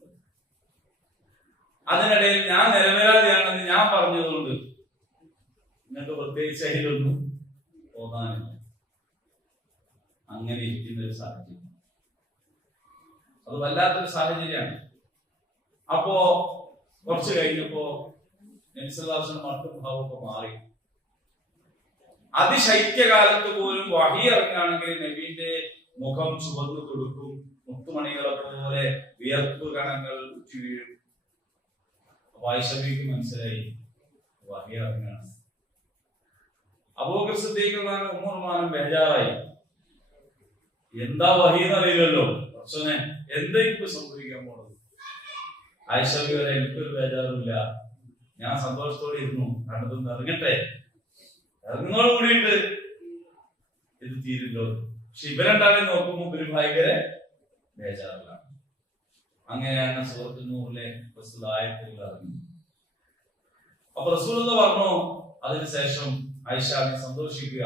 അതിനിടയിൽ ഞാൻ നിരപരാധിയാണെന്ന് ഞാൻ പറഞ്ഞതുകൊണ്ട് നിങ്ങൾക്ക് പ്രത്യേകിച്ച് അതിലൊന്നും തോന്നാനില്ല. അങ്ങനെ ഇരിക്കുന്ന ഒരു സാഹചര്യം, അത് വല്ലാത്തൊരു സാഹചര്യമാണ്. അപ്പോ കുറച്ച് കഴിഞ്ഞപ്പോ നബി സല്ലല്ലാഹു അലൈഹി വസല്ലം മട്ടുഭാവമൊക്കെ മാറി. അതിശൈത്യകാലത്ത് പോലും വഹി ഇറങ്ങുകയാണെങ്കിൽ നബിന്റെ മുഖം ചുവന്നു കൊടുക്കും, മുത്തുമണികളെ പോലെ വിയർപ്പ് കണങ്ങൾ ഉറ്റി വീഴും. ആയിഷയ്ക്ക് മനസ്സിലായി വഹി ഇറങ്ങുകയാണ്. അബൂബക്കർ സിദ്ദീഖ് റളിയല്ലാഹു അൻഹു ഉമ്മു റുമാനും ബേജാറായി. എന്താ വഹി എന്നറിയില്ലല്ലോ, പക്ഷേ എന്തെങ്കിലും സംഭവിക്കാൻ പോണത്. ആയിഷ വരെ എനിക്കൊരു ബേജാറുമില്ല, ഞാൻ സന്തോഷത്തോടെ ഇരുന്നു, കണ്ടതൊന്ന് ഇറങ്ങട്ടെ, ഇറങ്ങുന്നതോട് കൂടിയിട്ട് ഇത് തീരുല്ലോ. പക്ഷെ ഇവരുണ്ടാവെ നോക്കുമ്പോൾ ഒരു ഭയങ്കര ബേജാറിലാണ്. അങ്ങനെയാണ് സൂറത്തുൽ നൂറിലെ ആയത്തുകൾ ഇറങ്ങി. അപ്പൊ റസൂൽ പറഞ്ഞു, അതിനുശേഷം ആയിഷ സന്തോഷിക്കുക,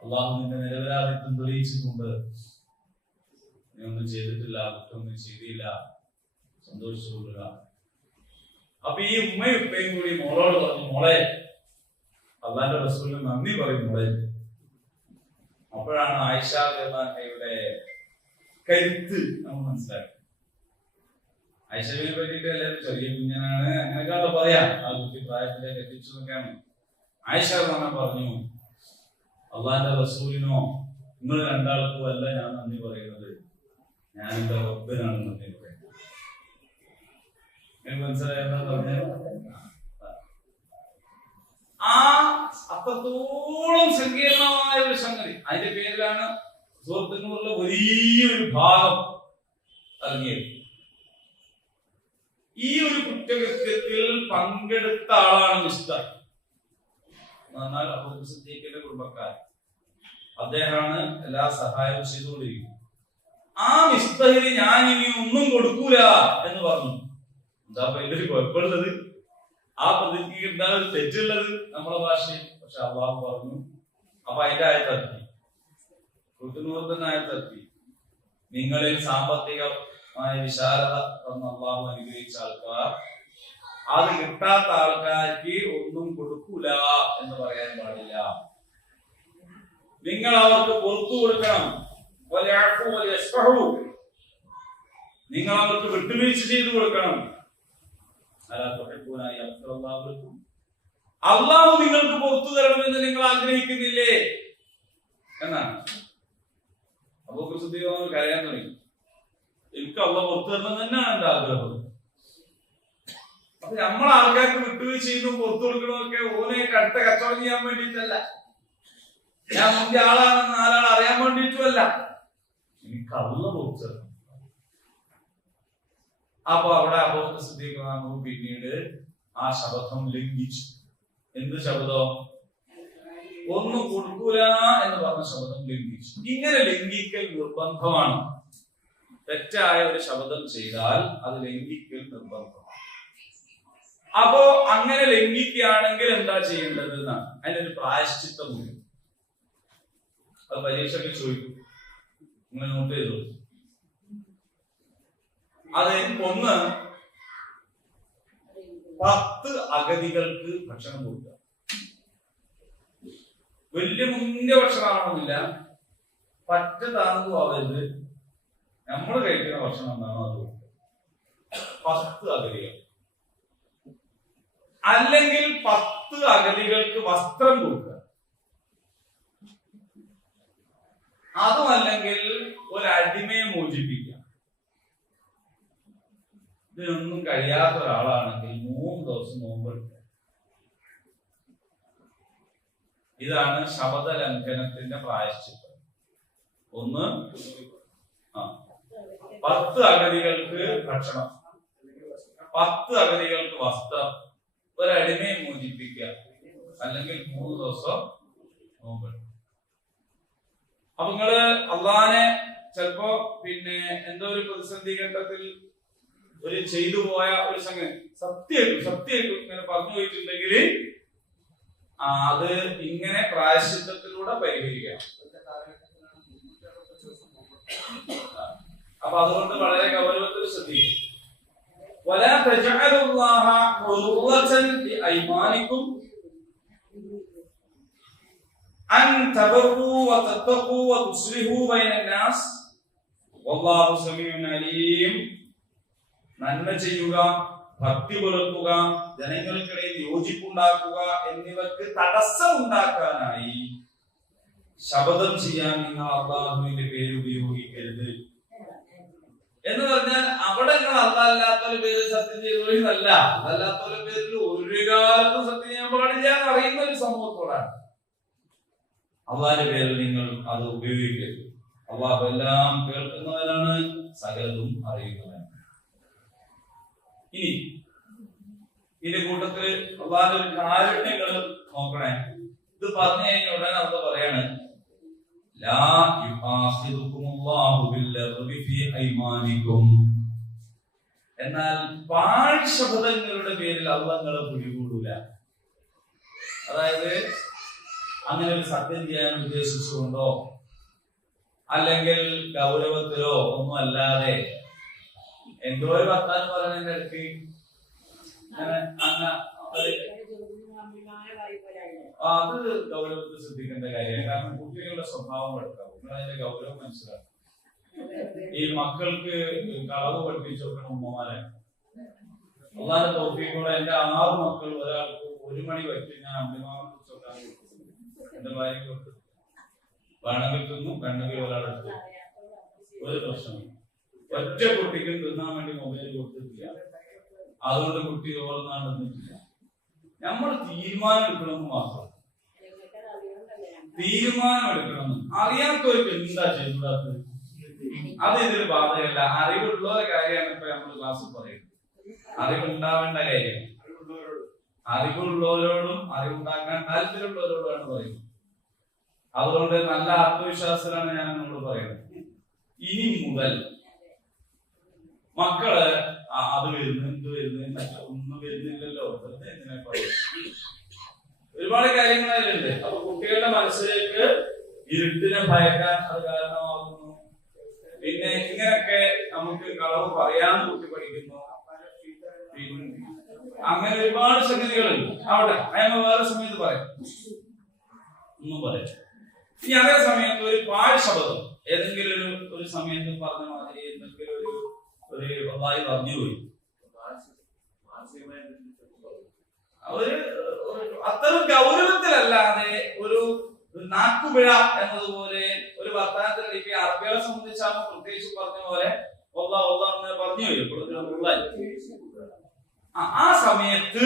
അള്ളാഹു നിന്റെ നിരപരാധിത്വം തെളിയിച്ചിട്ടുണ്ട്, നീ ഒന്നും ചെയ്തിട്ടില്ല, കുറ്റമൊന്നും ചെയ്തില്ല, സന്തോഷിച്ചു കൊള്ളുക. അപ്പൊ ഈ ഉമ്മയും ഉപ്പയും കൂടി മോളോട് പറഞ്ഞു, മോളെ അള്ളാന്റെ റസൂലിന് നന്ദി പറയും മോളെ. അപ്പോഴാണ് ആയിഷ റളിയല്ലാഹു അൻഹയുടെ കരുത്ത് നമ്മൾ മനസ്സിലാക്കി. ഐഷയെ പറ്റിയിട്ട് എല്ലാവരും ചെറിയ കുഞ്ഞനാണ് അങ്ങനെയൊക്കെയാണല്ലോ പറയാം. ആ കുട്ടി പ്രായത്തിലേക്ക് എത്തിച്ചു എന്നൊക്കെയാണ്. ആയിഷ പറഞ്ഞു, അള്ളാന്റെ റസൂലിനോ നിങ്ങൾ രണ്ടാൾക്കും അല്ല ഞാൻ നന്ദി പറയുന്നത്, ഞാൻ എന്റെ റബ്ബിനാണ് നന്ദി പറയുന്നത്. മനസ്സിലായെന്നാ പറഞ്ഞത്? ആ അത്രത്തോളം സങ്കീർണമായ ഒരു സംഗതി, അതിന്റെ പേരിലാണ് സൂറത്തിനുള്ള വലിയൊരു ഭാഗം ഇറങ്ങിയത്. ഈ ഒരു കുറ്റകൃത്യത്തിൽ പങ്കെടുത്ത ആളാണ് മിസ്തർ എന്നാൽ അബൂബക്കർ സിദ്ദീഖിന്റെ കുടുംബക്കാരൻ. അദ്ദേഹമാണ് എല്ലാ സഹായവും ചെയ്തുകൊണ്ടിരിക്കുന്നത്. ആ മിസ്തഹിന് ഞാൻ ഇനി ഒന്നും കൊടുക്കൂല എന്ന് പറഞ്ഞു. എന്താ വലിയൊരു കുഴപ്പമുള്ളത്? ആ പ്രതിജ്ഞയ്ക്ക് എന്താണ് ഒരു തെറ്റുള്ളത് നമ്മളെ ഭാഷയിൽ? പക്ഷെ അള്ളാഹു പറഞ്ഞു. അപ്പൊ അതിന്റെ ആയത്തിറക്കി, 100 ആയത്തിറക്കി, നിങ്ങളിൽ സാമ്പത്തികമായ വിശാലത തന്ന അള്ളാഹു അനുഗ്രഹിച്ച ആൾക്കാർ അത് കിട്ടാത്ത ആൾക്കാർക്ക് ഒന്നും കൊടുക്കൂല എന്ന് പറയാൻ പാടില്ല. നിങ്ങൾ അവർക്ക് പുറത്തു കൊടുക്കണം. നിങ്ങൾ അവർക്ക് വിട്ടുവീഴ്ച ചെയ്തു കൊടുക്കണം. അള്ളാഹു നിങ്ങൾക്ക് പുറത്തു തരണമെന്ന് നിങ്ങൾ ആഗ്രഹിക്കുന്നില്ലേ എന്നാണ്. അബൂബക്കർ സിദ്ദീഖ് കരയാൻ തുടങ്ങി. എനിക്ക് അള്ളാഹ് പുറത്തു തരണം തന്നെയാണ് എന്റെ ആഗ്രഹം. അപ്പൊ നമ്മളെ ആൾക്കാർക്ക് വിട്ടുവീഴ്ച ചെയ്തും പുറത്തു കൊടുക്കണമൊക്കെ ഓനായിട്ട് അടുത്ത കച്ചവടം ചെയ്യാൻ വേണ്ടിയിട്ടല്ല, ഞാൻ മുന്തിയ ആളാണെന്ന് നാലാൾ അറിയാൻ വേണ്ടിയിട്ടുമല്ല, എനിക്ക് അള്ളാഹ് പുറത്തു തരണം. അപ്പൊ അവിടെ അബൂബക്കർ സിദ്ദീഖ് പിന്നീട് ആ ശപഥം ലംഘിച്ചു. എന്ത് ശബ്ദം? ഒന്നും കൊടുക്കൂല എന്ന് പറഞ്ഞ ശബ്ദം ലംഘിച്ചു. ഇങ്ങനെ ലംഘിക്കൽ നിർബന്ധമാണ്. തെറ്റായ ഒരു ശബ്ദം ചെയ്താൽ അത് ലംഘിക്കൽ നിർബന്ധമാണ്. അപ്പോ അങ്ങനെ ലംഘിക്കുകയാണെങ്കിൽ എന്താ ചെയ്യേണ്ടത് എന്നാണ്. അതിനൊരു പ്രായശ്ചിത്തമുണ്ട്. അത് പരീക്ഷയ്ക്ക് ചോദിക്കും, നിങ്ങൾ നോട്ട് ചെയ്തു. അത് ഒന്ന്, 10 അഗതികൾക്ക് ഭക്ഷണം കൊടുക്കുക. വലിയ മുന്തിയ ഭക്ഷണമാണെന്നില്ല, പറ്റ താഴ്ന്നു ആവരുത്, നമ്മൾ കഴിക്കുന്ന ഭക്ഷണം എന്താണോ അത് കൊടുക്കുക. 10 അഗതികൾ. അല്ലെങ്കിൽ 10 അഗതികൾക്ക് വസ്ത്രം കൊടുക്കുക. അതുമല്ലെങ്കിൽ ഒരു അടിമയെ മോചിപ്പിക്കുക. ഇതിനൊന്നും കഴിയാത്ത ഒരാളാണെങ്കിൽ 3 ദിവസം നോമ്പെടുക്കുക. ഇതാണ് ശബദ ലംഘനത്തിന്റെ പ്രായശ്ചിത്തം. ഒന്ന്, 10 അഗതികൾക്ക് ഭക്ഷണം, 10 അഗതികൾക്ക് വസ്ത്രം, ഒരു അടിമയെ മോചിപ്പിക്കുക, അല്ലെങ്കിൽ 3 ദിവസം നോമ്പെടുക്കുക. അപ്പൊ നിങ്ങള് അള്ളാനെ ചിലപ്പോ എന്തോ ഒരു പ്രതിസന്ധി ഘട്ടത്തിൽ ഒരു ചെയ്തു പോയ ഒരു സംഗതി സത്യമായിട്ടും ഇങ്ങനെ പറഞ്ഞു പോയിട്ടുണ്ടെങ്കിൽ അത് ഇങ്ങനെ പ്രായശ്ചിത്തത്തിലൂടെ പരിഹരിക്കാം. അപ്പൊ അതുകൊണ്ട് വളരെ ഗൗരവത്തിൽ ശ്രദ്ധിക്കും. ولا تجعلوا الله عرضة لأيمانكم أن تبروا وتتقوا وتصلحوا بين الناس والله سميع عليم. നന്മ ചെയ്യുക, ഭക്തി പുലർത്തുക, ജനങ്ങൾക്കിടയിൽ യോജിപ്പുണ്ടാക്കുക എന്നിവർക്ക് തടസ്സം ഉണ്ടാക്കാനായി ശപഥം ചെയ്യാൻ നിങ്ങൾ അല്ലാഹുവിന്റെ പേര് ഉപയോഗിക്കരുത് എന്ന് പറഞ്ഞാൽ അവിടെ നിങ്ങൾ അല്ലാത്തവരുടെ പേര് സത്യം ചെയ്തല്ല. അതല്ലാത്തവരുടെ പേരിൽ ഒരു കാലത്തും സത്യം ചെയ്യാൻ പാടില്ല എന്ന് അറിയുന്ന ഒരു സമൂഹത്തോടാണ്. അള്ളാഹിന്റെ പേരിൽ നിങ്ങൾ അത് ഉപയോഗിക്കരുത്. അള്ളാഹു എല്ലാം കേൾക്കുന്നവനാണ്, സകലതും അറിയുന്നവനാണ്. ഇനി ഇതിന്റെ കൂട്ടത്തില് അള്ളാഹിന്റെ ഒരു കാരുണ്യങ്ങൾ നോക്കണേ. ഇത് പറഞ്ഞു കഴിഞ്ഞ ഉടനെ അത് പറയാണ്, ലാ യുആഖിദുകുമുല്ലാഹു ബില്ലഗ്വി ഫീ അയ്മാനികും. എന്നാൽ പാഴ്ശബ്ദങ്ങളുടെ പേരിൽ അല്ലാഹു നിങ്ങളെ പിടികൂടൂല. അതായത് അങ്ങനെ ഒരു സത്യം ചെയ്യാൻ ഉദ്ദേശിച്ചുകൊണ്ടോ അല്ലെങ്കിൽ ഗൗരവത്തിലോ ഒന്നും അല്ലാതെ എന്തോ ഒരു വർത്താനം പറയുന്നതിന്റെ ഇടയ്ക്ക് അത് ഗൗരവത്തിൽ ശ്രദ്ധിക്കേണ്ട കാര്യമാണ്. കാരണം കുട്ടികളുടെ സ്വഭാവം എടുക്കാം, നിങ്ങൾ അതിന്റെ ഗൗരവം മനസ്സിലാക്കും. ഈ മക്കൾക്ക് കളവ് പഠിപ്പിച്ചു കൊടുക്കണം ഉമ്മമാരെ. അള്ളാന്റെ തൗഫീഖോടെ എന്റെ 6 മക്കൾ ഒരാൾക്ക് 1 മണി വയ്ക്കും ഞാൻ അമ്പിമാവിനെ കുറിച്ചൊക്കെ എന്റെ ഭാര്യ കൊടുത്തു വേണമെങ്കിൽ തിന്നും വേണമെങ്കിൽ ഒരാളെടുത്തു ഒരു പ്രശ്നമില്ല. ഒറ്റ കുട്ടിക്കും തിന്നാൻ വേണ്ടി മൊബൈൽ കൊടുത്തിട്ടില്ല, അതുകൊണ്ട് കുട്ടി ഓർന്നാണ് നിന്നിട്ടില്ല. നമ്മൾ തീരുമാനം എടുക്കണമെന്ന് മാത്രം, തീരുമാനം എടുക്കണമെന്ന്. അറിയാത്തവർക്ക് എന്താ ചെയ്തുകൂടാത്തത്? അത് ഇതിൽ ബാധകമല്ല. അറിവുള്ള കാര്യമാണ് ഇപ്പൊ നമ്മൾ ക്ലാസ്സിൽ പറയുന്നത്. അറിവുണ്ടാവേണ്ട കാര്യം അറിവുള്ളവരോടും അറിവുണ്ടാക്കാൻ താല്പര്യമുള്ളവരോടാണ് പറയുന്നത്. അതുകൊണ്ട് നല്ല ആത്മവിശ്വാസത്തിലാണ് ഞാൻ നിങ്ങളോട് പറയുന്നത്. ഇനി മുതൽ മക്കള് അത് വരുന്നു ഇത് വരുന്നു ഒന്നും വരുന്നില്ലല്ലോ, ഒരുപാട് കാര്യങ്ങൾ അതിലുണ്ട്. അപ്പൊ കുട്ടികളുടെ മനസ്സിലേക്ക് ഇരുട്ടിനെ ഭയക്കാൻ അത് കാരണമാകുന്നു. പിന്നെ ഇങ്ങനെയൊക്കെ നമുക്ക് കളവ് പറയാൻ കുട്ടി പഠിക്കുന്നു. അങ്ങനെ ഒരുപാട് സംഗതികളുണ്ട്. അവിടെ അയാൾ വേറെ സമയത്ത് പറയാം, ഒന്നും പറയാം. ഇനി അതേ സമയത്ത് ഒരു പാഴ് ശബ്ദം ഏതെങ്കിലും ഒരു സമയത്ത് പറഞ്ഞ മാതിരി എന്തെങ്കിലും ഒരു വല്ലായി പറഞ്ഞു പോയി, ഒരു അത്തരം ഗൗരവത്തിലല്ലാതെ ഒരു നാക്കുപിഴ എന്നതുപോലെ ഒരു വർത്തമാനത്തിലേക്ക് അറബികളെ സംബന്ധിച്ചാണ് പ്രത്യേകിച്ച് പറഞ്ഞ പോലെ പറഞ്ഞു വരും. ആ സമയത്ത്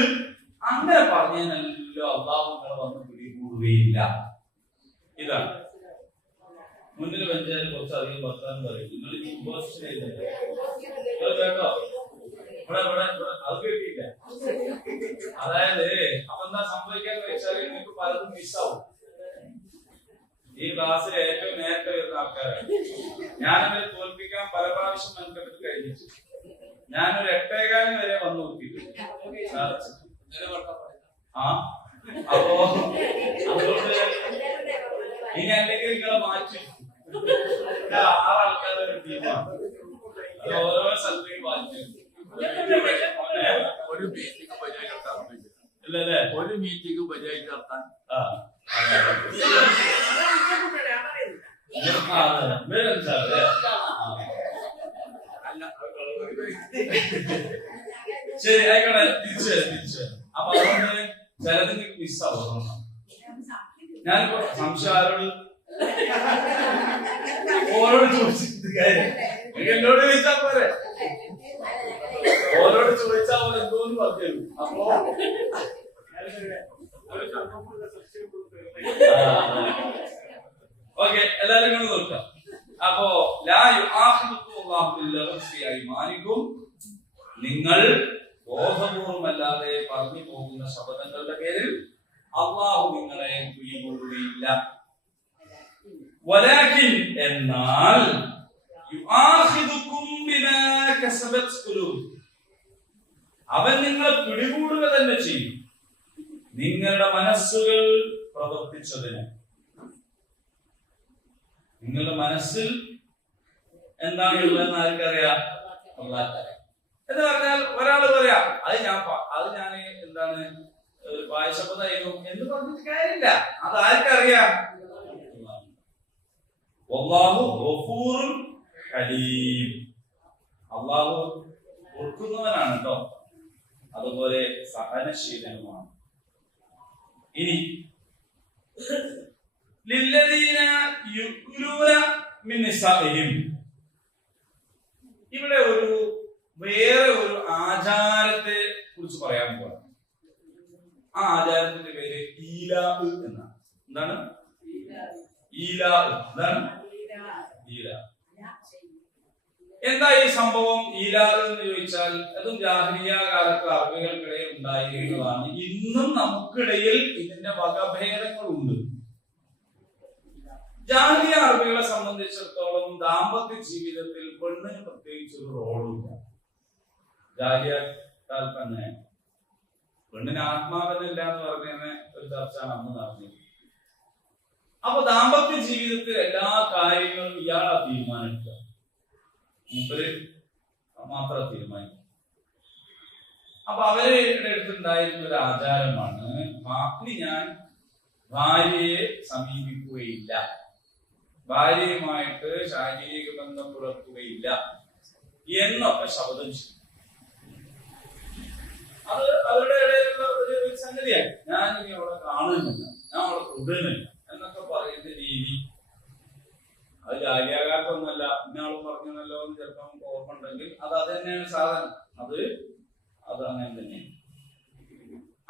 അങ്ങനെ പറഞ്ഞതിനല്ലോ അള്ളാഹു നിങ്ങളെ വന്ന് പിടികൂടുകയില്ല. ഇതാണ് മുന്നിൽ വെച്ചാൽ കുറച്ചധികം വർത്താനം പറയും. നിങ്ങൾ കേട്ടോ, ഇവിടെ അത് കേട്ടില്ല. അതായത് അപ്പൊ എന്താ സംഭവിക്കാന്ന് വെച്ചാൽ നിങ്ങൾക്ക് പലതും മിസ്സാവും. ഈ ക്ലാസ്സിൽ ഏറ്റവും നേരത്തെ വരുന്ന ആൾക്കാരാണ്. ഞാനവരെ തോൽപ്പിക്കാൻ പല പ്രാവശ്യം മെനക്കെട്ട് കഴിഞ്ഞിട്ട് ഞാനൊരു 8:15 വരെ വന്ന് നോക്കിയിട്ടുണ്ട്. അപ്പോ അതുകൊണ്ട് ഇനി അല്ലെങ്കിൽ നിങ്ങളെ മാറ്റി 6 ആൾക്കാരുടെ ഒരു ടീമാണ്. അത് ഓരോ സ്ഥലത്തേക്ക് മാറ്റി ഒരു മീറ്റിംഗ് പഞ്ചായത്ത് നടത്താൻ ശരി ആയിക്കോട്ടെ. തിരിച്ചു അപ്പൊ അതുകൊണ്ട് ചിലതിന് മിസ്സാവും. ഞാനിപ്പോ സംശയം ഓരോട് ചോദിച്ചിട്ട് കാര്യം എന്നോട് ചോദിച്ചാ പോരെ, ഓരോട് ചോദിച്ചാ പോലെ എന്തോന്ന് പറഞ്ഞു. അപ്പോ ഓക്കെ, എല്ലാരും കൂടെ നോക്കാം. അപ്പോ നിങ്ങൾ ബോധപൂർവമല്ലാതെ പറഞ്ഞു പോകുന്ന ശബ്ദങ്ങളുടെ പേരിൽ അള്ളാഹു നിങ്ങളെ പിടികൂടുകയില്ല. വലാകിൻ എന്നാൽ അവൻ നിങ്ങളെ പിടികൂടുക തന്നെ ചെയ്യും നിങ്ങളുടെ മനസ്സുകൾ പ്രവർത്തിച്ചതിന്. നിങ്ങളുടെ മനസ്സിൽ എന്താണുള്ളതെന്ന് ആർക്കറിയാം? അല്ലാഹുവറിയാം. എന്ന് പറഞ്ഞാൽ ഒരാൾ പറയാം അത് ഞാൻ എന്താണ് വായശബ്ദമായിരുന്നു എന്ന് പറഞ്ഞിട്ട് കാര്യമില്ല. അത് ആർക്കറിയാം? അല്ലാഹു ഗഫൂറുൻ ഹലീം. അല്ലാഹു പൊറുക്കുന്നവനാണ് കേട്ടോ, അതുപോലെ സഹനശീലനുമാണ്. ഇനി ലില്ലദീന യുഖ്ലൂന മിൻ നിസാഇഹിം, ഇവിടെ വേറെ ഒരു ആചാരത്തെ കുറിച്ച് പറയാൻ പോവാണ്. ആ ആചാരത്തിന്റെ പേര് ഈലാഹ് എന്നാണ്. എന്താണ് ഈലാഹ്? എന്താണ് ഈലാഹ്? എന്താ ഈ സംഭവം ഈലാഹ് എന്ന് ചോദിച്ചാൽ അതും ജാഹിലിയ്യ കാലത്ത് അറബികൾക്കിടയിൽ ഉണ്ടായിരുന്നതാണ്. ഇന്നും നമുക്കിടയിൽ ഇതിന്റെ വകഭേദങ്ങളുണ്ട്. ജാഹിലിയ്യ അറബികളെ സംബന്ധിച്ചിടത്തോളം ദാമ്പത്യ ജീവിതത്തിൽ പെണ്ണിന് പ്രത്യേകിച്ച് ഒരു റോളില്ല. ജാഹിലിയ്യ കാലത്ത് തന്നെ പെണ്ണിന് ആത്മാവനില്ല എന്ന് പറഞ്ഞ ഒരു ചർച്ചയാണ് അന്ന് നടന്നത്. അപ്പൊ ദാമ്പത്യ ജീവിതത്തിൽ എല്ലാ കാര്യങ്ങളും ഇയാളാ തീരുമാനിക്കുക, മൂപ്പര് മാത്രം തീരുമാനിക്കും. അപ്പൊ അവരുടെ അടുത്തുണ്ടായിരുന്ന ഒരു ആചാരമാണ് ഞാൻ ഭാര്യയെ സമീപിക്കുകയില്ല, ഭാര്യയുമായിട്ട് ശാരീരിക ബന്ധം പുലർത്തുകയില്ല എന്നൊക്കെ ശബ്ദം ചെയ്യും. അത് അവരുടെ ഇടയിലുള്ള ഒരു സംഗതിയാണ്. ഞാൻ ഇനി അവിടെ കാണുന്നില്ല, ഞാൻ അവിടെ തൊടുന്നില്ല എന്നൊക്കെ പറയുന്ന രീതി അത് ജാലിയാകാത്തൊന്നല്ല. ഇന്നാളും പറഞ്ഞല്ലോ എന്ന് ചിലപ്പം ഓർമ്മ ഉണ്ടെങ്കിൽ അത് തന്നെയാണ് സാധനം. അത് അങ്ങനെ തന്നെയാണ്.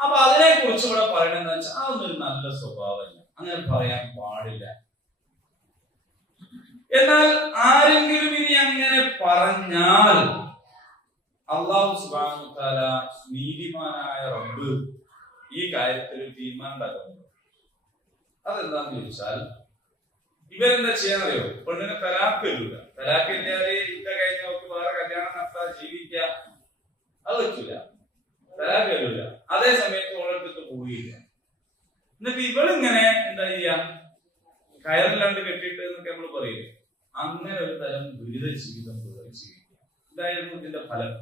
അപ്പൊ അതിനെ കുറിച്ച് ഇവിടെ പറയണെന്ന് വെച്ചാൽ അതൊന്നൊരു നല്ല സ്വഭാവമല്ല, അങ്ങനെ പറയാൻ പാടില്ല. എന്നാൽ ആരെങ്കിലും ഇനി അങ്ങനെ പറഞ്ഞാൽ അല്ലാഹു സുബ്ഹാനഹു വ തആല നീതിമാനായ റബ്ബ് ഈ കാര്യത്തിൽ ഒരു തീരുമാനം ഉണ്ടാക്കുന്നു. അതെന്താന്ന് ചോദിച്ചാൽ ഇവരെന്താ ചെയ്യാന്നറിയോ? പെണ്ണിനെ തലാഖ് ഇല്ല. തലാഖ് ഇല്ലാതെ ഇത്ത കഴിഞ്ഞ നോക്ക് വേറെ കല്യാണം നടത്താതെ ജീവിക്കുക, അത് പറ്റൂല. തലാഖ് ഇല്ല. അതേ സമയത്ത് ഓരോരുത്തർക്ക് പോയില്ല. എന്നിട്ട് ഇവളിങ്ങനെ എന്താ ചെയ്യാ, കയറില്ലാണ്ട് കെട്ടിയിട്ട് എന്നൊക്കെ നമ്മൾ പറയില്ലേ, അങ്ങനെ ഒരു തരം ദുരിത ജീവിതം ജീവിക്കുക. ഇതായിരുന്നു ഇതിന്റെ ഫലം.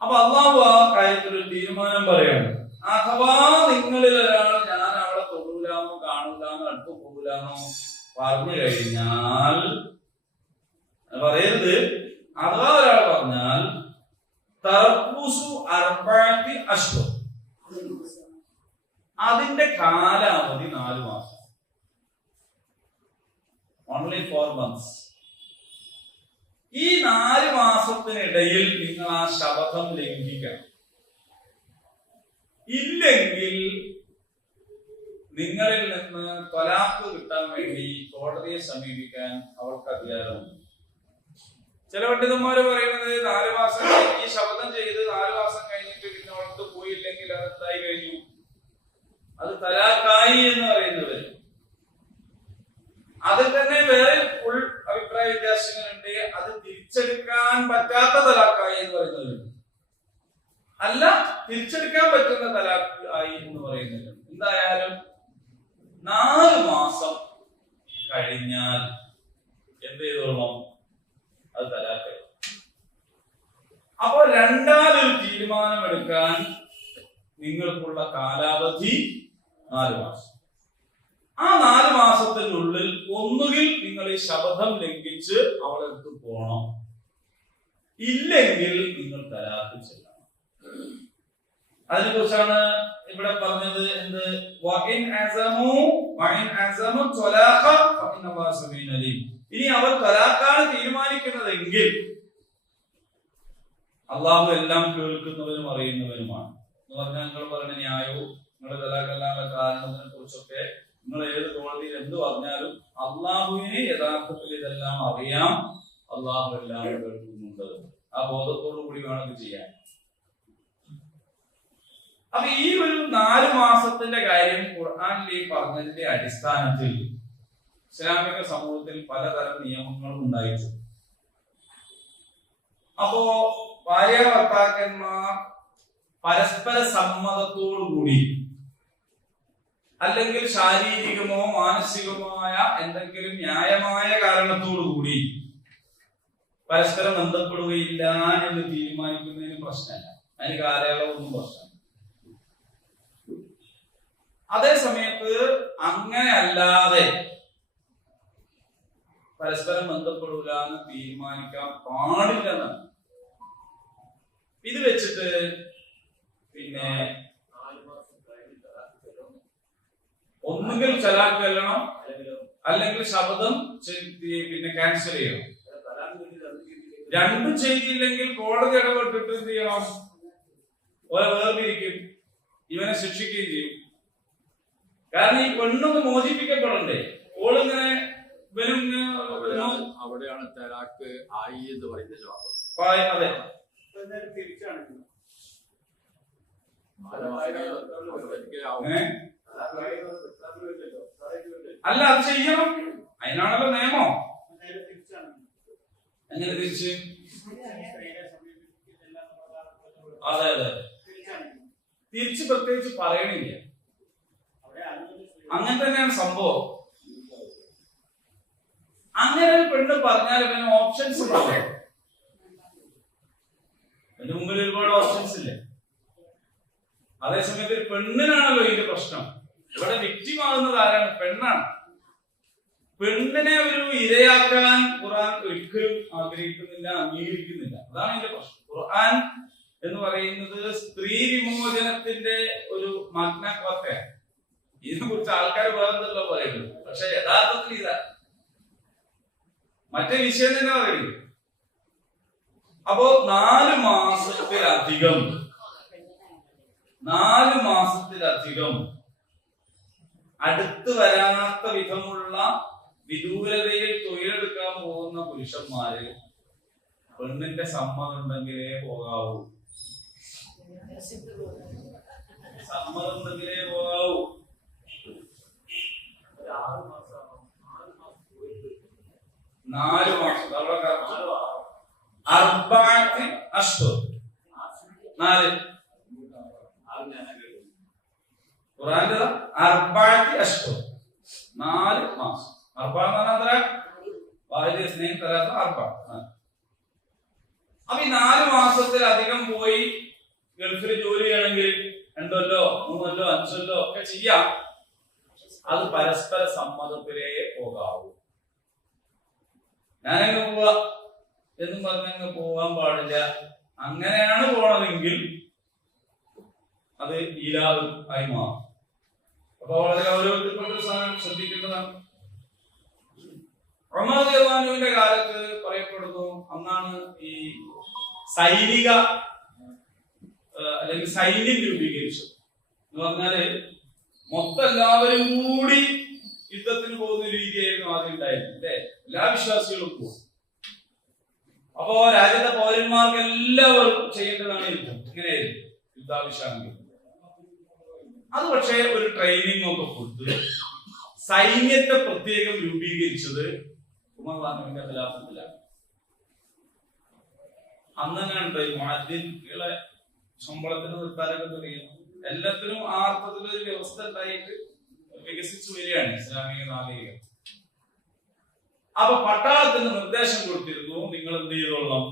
അപ്പൊ അല്ലാഹു ആ കാര്യത്തിൽ ഒരു തീരുമാനം പറയാണ്. അഥവാ നിങ്ങളിൽ ഒരാൾ ഞാൻ അവളെ തൊടൂലാന്നോ കാണൂലാന്നോ അടുത്ത് പോകൂലാന്നോ പറഞ്ഞു കഴിഞ്ഞാൽ പറയരുത്. അഥവാ ഒരാൾ പറഞ്ഞാൽ തർബുസു അർബഅത്തി അശ്ഹുർ, അതിന്റെ കാലാവധി 4 മാസം. Only 4 months. ഈ 4 മാസത്തിനിടയിൽ നിങ്ങൾ ആ ശപഥം ലംഘിക്കണം. ഇല്ലെങ്കിൽ നിങ്ങളിൽ നിന്ന് ത്വലാഖ് കിട്ടാൻ വേണ്ടി കോടതിയെ സമീപിക്കാൻ അവൾക്ക് അധികാരമുണ്ട്. ചില പണ്ഡിതന്മാര് പറയുന്നത് 4 മാസം ഈ ശപഥം ചെയ്ത് 4 മാസം കഴിഞ്ഞിട്ട് പിന്നെ അവൾക്ക് പോയില്ലെങ്കിൽ അത് എന്തായി കഴിഞ്ഞു, അത് തലാഖായി എന്ന് പറയുന്നവര്. അതിൽ തന്നെ വേറെ ഫുൾ അഭിപ്രായ വ്യത്യാസങ്ങളുണ്ട്. അത് തിരിച്ചെടുക്കാൻ പറ്റാത്ത തലാഖായി എന്ന് പറയുന്നവരുണ്ട്, അല്ല തിരിച്ചെടുക്കാൻ പറ്റുന്ന തലാഖ് ആയി എന്ന് പറയുന്നവരുണ്ട്. എന്തായാലും 4 മാസം കഴിഞ്ഞാൽ എന്ത് ചെയ്തോളണം, അത് തലാഖ്. അപ്പൊ രണ്ടാമതൊരു തീരുമാനമെടുക്കാൻ നിങ്ങൾക്കുള്ള കാലാവധി 4 മാസം. ആ 4 മാസത്തിനുള്ളിൽ ഒന്നുകിൽ നിങ്ങൾ ഈ ശപഥം ലംഘിച്ച് അവളെ അടുത്ത് പോകണം, ഇല്ലെങ്കിൽ നിങ്ങൾ തലാഖ് ചെയ്യണം. അതിനെ കുറിച്ചാണ് ഇവിടെ പറഞ്ഞത്. എന്ത്? ഇനി അവർ തലാഖാണ് തീരുമാനിക്കുന്നതെങ്കിൽ അള്ളാഹു എല്ലാം കേൾക്കുന്നവരും അറിയുന്നവരുമാണ് എന്ന് പറഞ്ഞാൽ നിങ്ങൾ പറഞ്ഞ ന്യായവും നിങ്ങളുടെ തലാഖല്ലാനുള്ള കാരണത്തിനെ കുറിച്ചൊക്കെ നിങ്ങൾ ഏത് കോടതിയിൽ എന്ത് പറഞ്ഞാലും അള്ളാഹുവിന് യഥാർത്ഥത്തിൽ ഇതെല്ലാം അറിയാം. അള്ളാഹു എല്ലാം കേൾക്കുന്നുണ്ട്. ആ ബോധത്തോടു കൂടി വേണം ഇത് ചെയ്യാൻ. അപ്പൊ ഈ ഒരു 4 മാസത്തിന്റെ കാര്യം ഖുർആനിൽ പറഞ്ഞതിന്റെ അടിസ്ഥാനത്തിൽ ഇസ്ലാമിക സമൂഹത്തിൽ പലതരം നിയമങ്ങളും ഉണ്ടായിട്ടുണ്ട്. അപ്പോ ഭാര്യ ഭർത്താക്കന്മാർ പരസ്പര സമ്മതത്തോടു കൂടി അല്ലെങ്കിൽ ശാരീരികമോ മാനസികമായ എന്തെങ്കിലും ന്യായമായ കാരണത്തോടു കൂടി പരസ്പരം ബന്ധപ്പെടുകയില്ല എന്ന് തീരുമാനിക്കുന്നതിന് പ്രശ്നമില്ല, അതിന് കാലയളവൊന്നും പ്രശ്നമില്ല. അതേ സമയത്ത് അങ്ങനെ അല്ലാതെ പരസ്പരം ബന്ധപ്പെടൂല എന്ന് തീരുമാനിക്കാൻ പാടില്ലെന്നാണ്. ഇത് വെച്ചിട്ട് പിന്നെ ഒന്നുകിൽ തലാഖ് ചെല്ലണം, അല്ലെങ്കിൽ ശബ്ദം പിന്നെ ക്യാൻസൽ ചെയ്യണം. രണ്ടും ചെയ്തില്ലെങ്കിൽ കോടതി ഇടപെട്ടിട്ട് എന്ത് ചെയ്യണം, ഓരോ വേർപിരിക്കും, ഇവനെ ശിക്ഷിക്കുകയും ചെയ്യും. കാരണം ഈ പെണ്ണൊന്ന് മോചിപ്പിക്കപ്പെടണ്ടേ, ഓളിങ്ങനെ അവിടെയാണ് തലാഖ് ആയി എന്ന് പറയുന്നത്. അതെ, അല്ല അത് ചെയ്യണം, അതിനാണല്ലോ നിയമം. എങ്ങനെ തിരിച്ച്? അതെ അതെ, തിരിച്ച് പ്രത്യേകിച്ച് പറയണില്ല, അങ്ങനെ തന്നെയാണ് സംഭവം. അങ്ങനെ ഒരു പെണ്ണ് പറഞ്ഞാൽ പിന്നെ ഓപ്ഷൻസ് ഉണ്ടാവും. എന്റെ മുമ്പിൽ ഒരുപാട് ഓപ്ഷൻസ് ഇല്ലേ. അതേസമയത്ത് പെണ്ണിനാണല്ലോ ഇതിന്റെ പ്രശ്നം. ഇവിടെ വിക്ടിം ആകുന്നത് ആരാണ്? പെണ്ണാണ്. പെണ്ണിനെ ഒരു ഇരയാക്കാൻ ഖുർആൻ ഒരിക്കലും ആഗ്രഹിക്കുന്നില്ല, അംഗീകരിക്കുന്നില്ല. അതാണ് ഇതിന്റെ പ്രശ്നം. ഖുർആൻ എന്ന് പറയുന്നത് സ്ത്രീ വിമോചനത്തിന്റെ ഒരു മഗ്നക്കൊക്കെ. ഇതിനെ കുറിച്ച് ആൾക്കാർ വേറെന്തല്ലോ പറയുന്നു, പക്ഷെ യഥാർത്ഥത്തിൽ ഇതാ മറ്റേ വിഷയം തന്നെ പറയുന്നു. അപ്പോ 4 മാസത്തിലധികം അടുത്ത് വരാത്ത വിധമുള്ള വിദൂരതയിൽ തൊഴിലെടുക്കാൻ പോകുന്ന പുരുഷന്മാര് പെണ്ണിന്റെ സമ്മതം ഉണ്ടെങ്കിലേ പോകാവൂ. സമ്മതം ഉണ്ടെങ്കിലേ പോകാവൂ. 4 മാസം അർബഅത്തി അശ്ഹുർ 4 ഖുർആന്റെ അർബഅത്തി അശ്ഹുർ 4 മാസം. അർബഅ എന്ന് പറഞ്ഞാൽ വാഹിദ് ഇസ്നൈൻ തലാത്ത അർബഅ. അപ്പൊ ഈ 4 മാസത്തിലധികം പോയി ഗൾഫിൽ ജോലി ചെയ്യണമെങ്കിൽ 2 കൊല്ലോ 3 കൊല്ലോ 5 കൊല്ലോ ഒക്കെ ചെയ്യാം. അത് പരസ്പര സമ്മതത്തിലേ പോകാവൂ. ഞാനങ്ങ് പോവാ എന്നും പറഞ്ഞങ്ങ് പോകാൻ പാടില്ല. അങ്ങനെയാണ് പോണതെങ്കിൽ അത് ഇലാഹ് ആയി മാറും. അപ്പൊ വളരെ ഗൗരവത്തിൽപ്പെട്ട ഒരു സാധനം ശ്രദ്ധിക്കേണ്ടതാണ്. ഉമർ റളിയല്ലാഹുവിന്റെ കാലത്ത് പറയപ്പെടുന്നു, അന്നാണ് ഈ സൈനിക അല്ലെങ്കിൽ സൈന്യം രൂപീകരിച്ചത്. എന്ന് പറഞ്ഞാല് മൊത്തം എല്ലാവരും കൂടി യുദ്ധത്തിന് പോകുന്ന രീതിയായിരുന്നു ആദ്യം ഉണ്ടായിരുന്നത് അല്ലെ. എല്ലാ വിശ്വാസികളും പോകും. അപ്പോ രാജ്യത്തെ പൗരന്മാർക്ക് എല്ലാവർക്കും ചെയ്യേണ്ടതാണ് യുദ്ധം. ഇങ്ങനെയായിരുന്നു യുദ്ധാവശ്യമെങ്കിൽ. അത് പക്ഷേ ഒരു ട്രെയിനിങ് ഒക്കെ കൊടുത്ത് സൈന്യത്തെ പ്രത്യേകം രൂപീകരിച്ചത് ഉമർ റളിയല്ലാഹുവിന്റെ ഖിലാഫത്തിലാണ്. അന്നെങ്ങാനുണ്ടോ ഈ മുഅദ്ദിനുകളെ ശമ്പളത്തിന് നിർത്താനൊക്കെ തുടങ്ങിയത്. എല്ലാത്തിനും ആ അർത്ഥത്തിലൊരു വ്യവസ്ഥ ഉണ്ടായിട്ട് വികസിച്ചു വരികയാണ് ഇസ്ലാമിക നാഗരികം. അപ്പൊ പട്ടാളത്തിന് നിർദ്ദേശം കൊടുത്തിരുന്നു, നിങ്ങൾ എന്ത് ചെയ്തോളണം,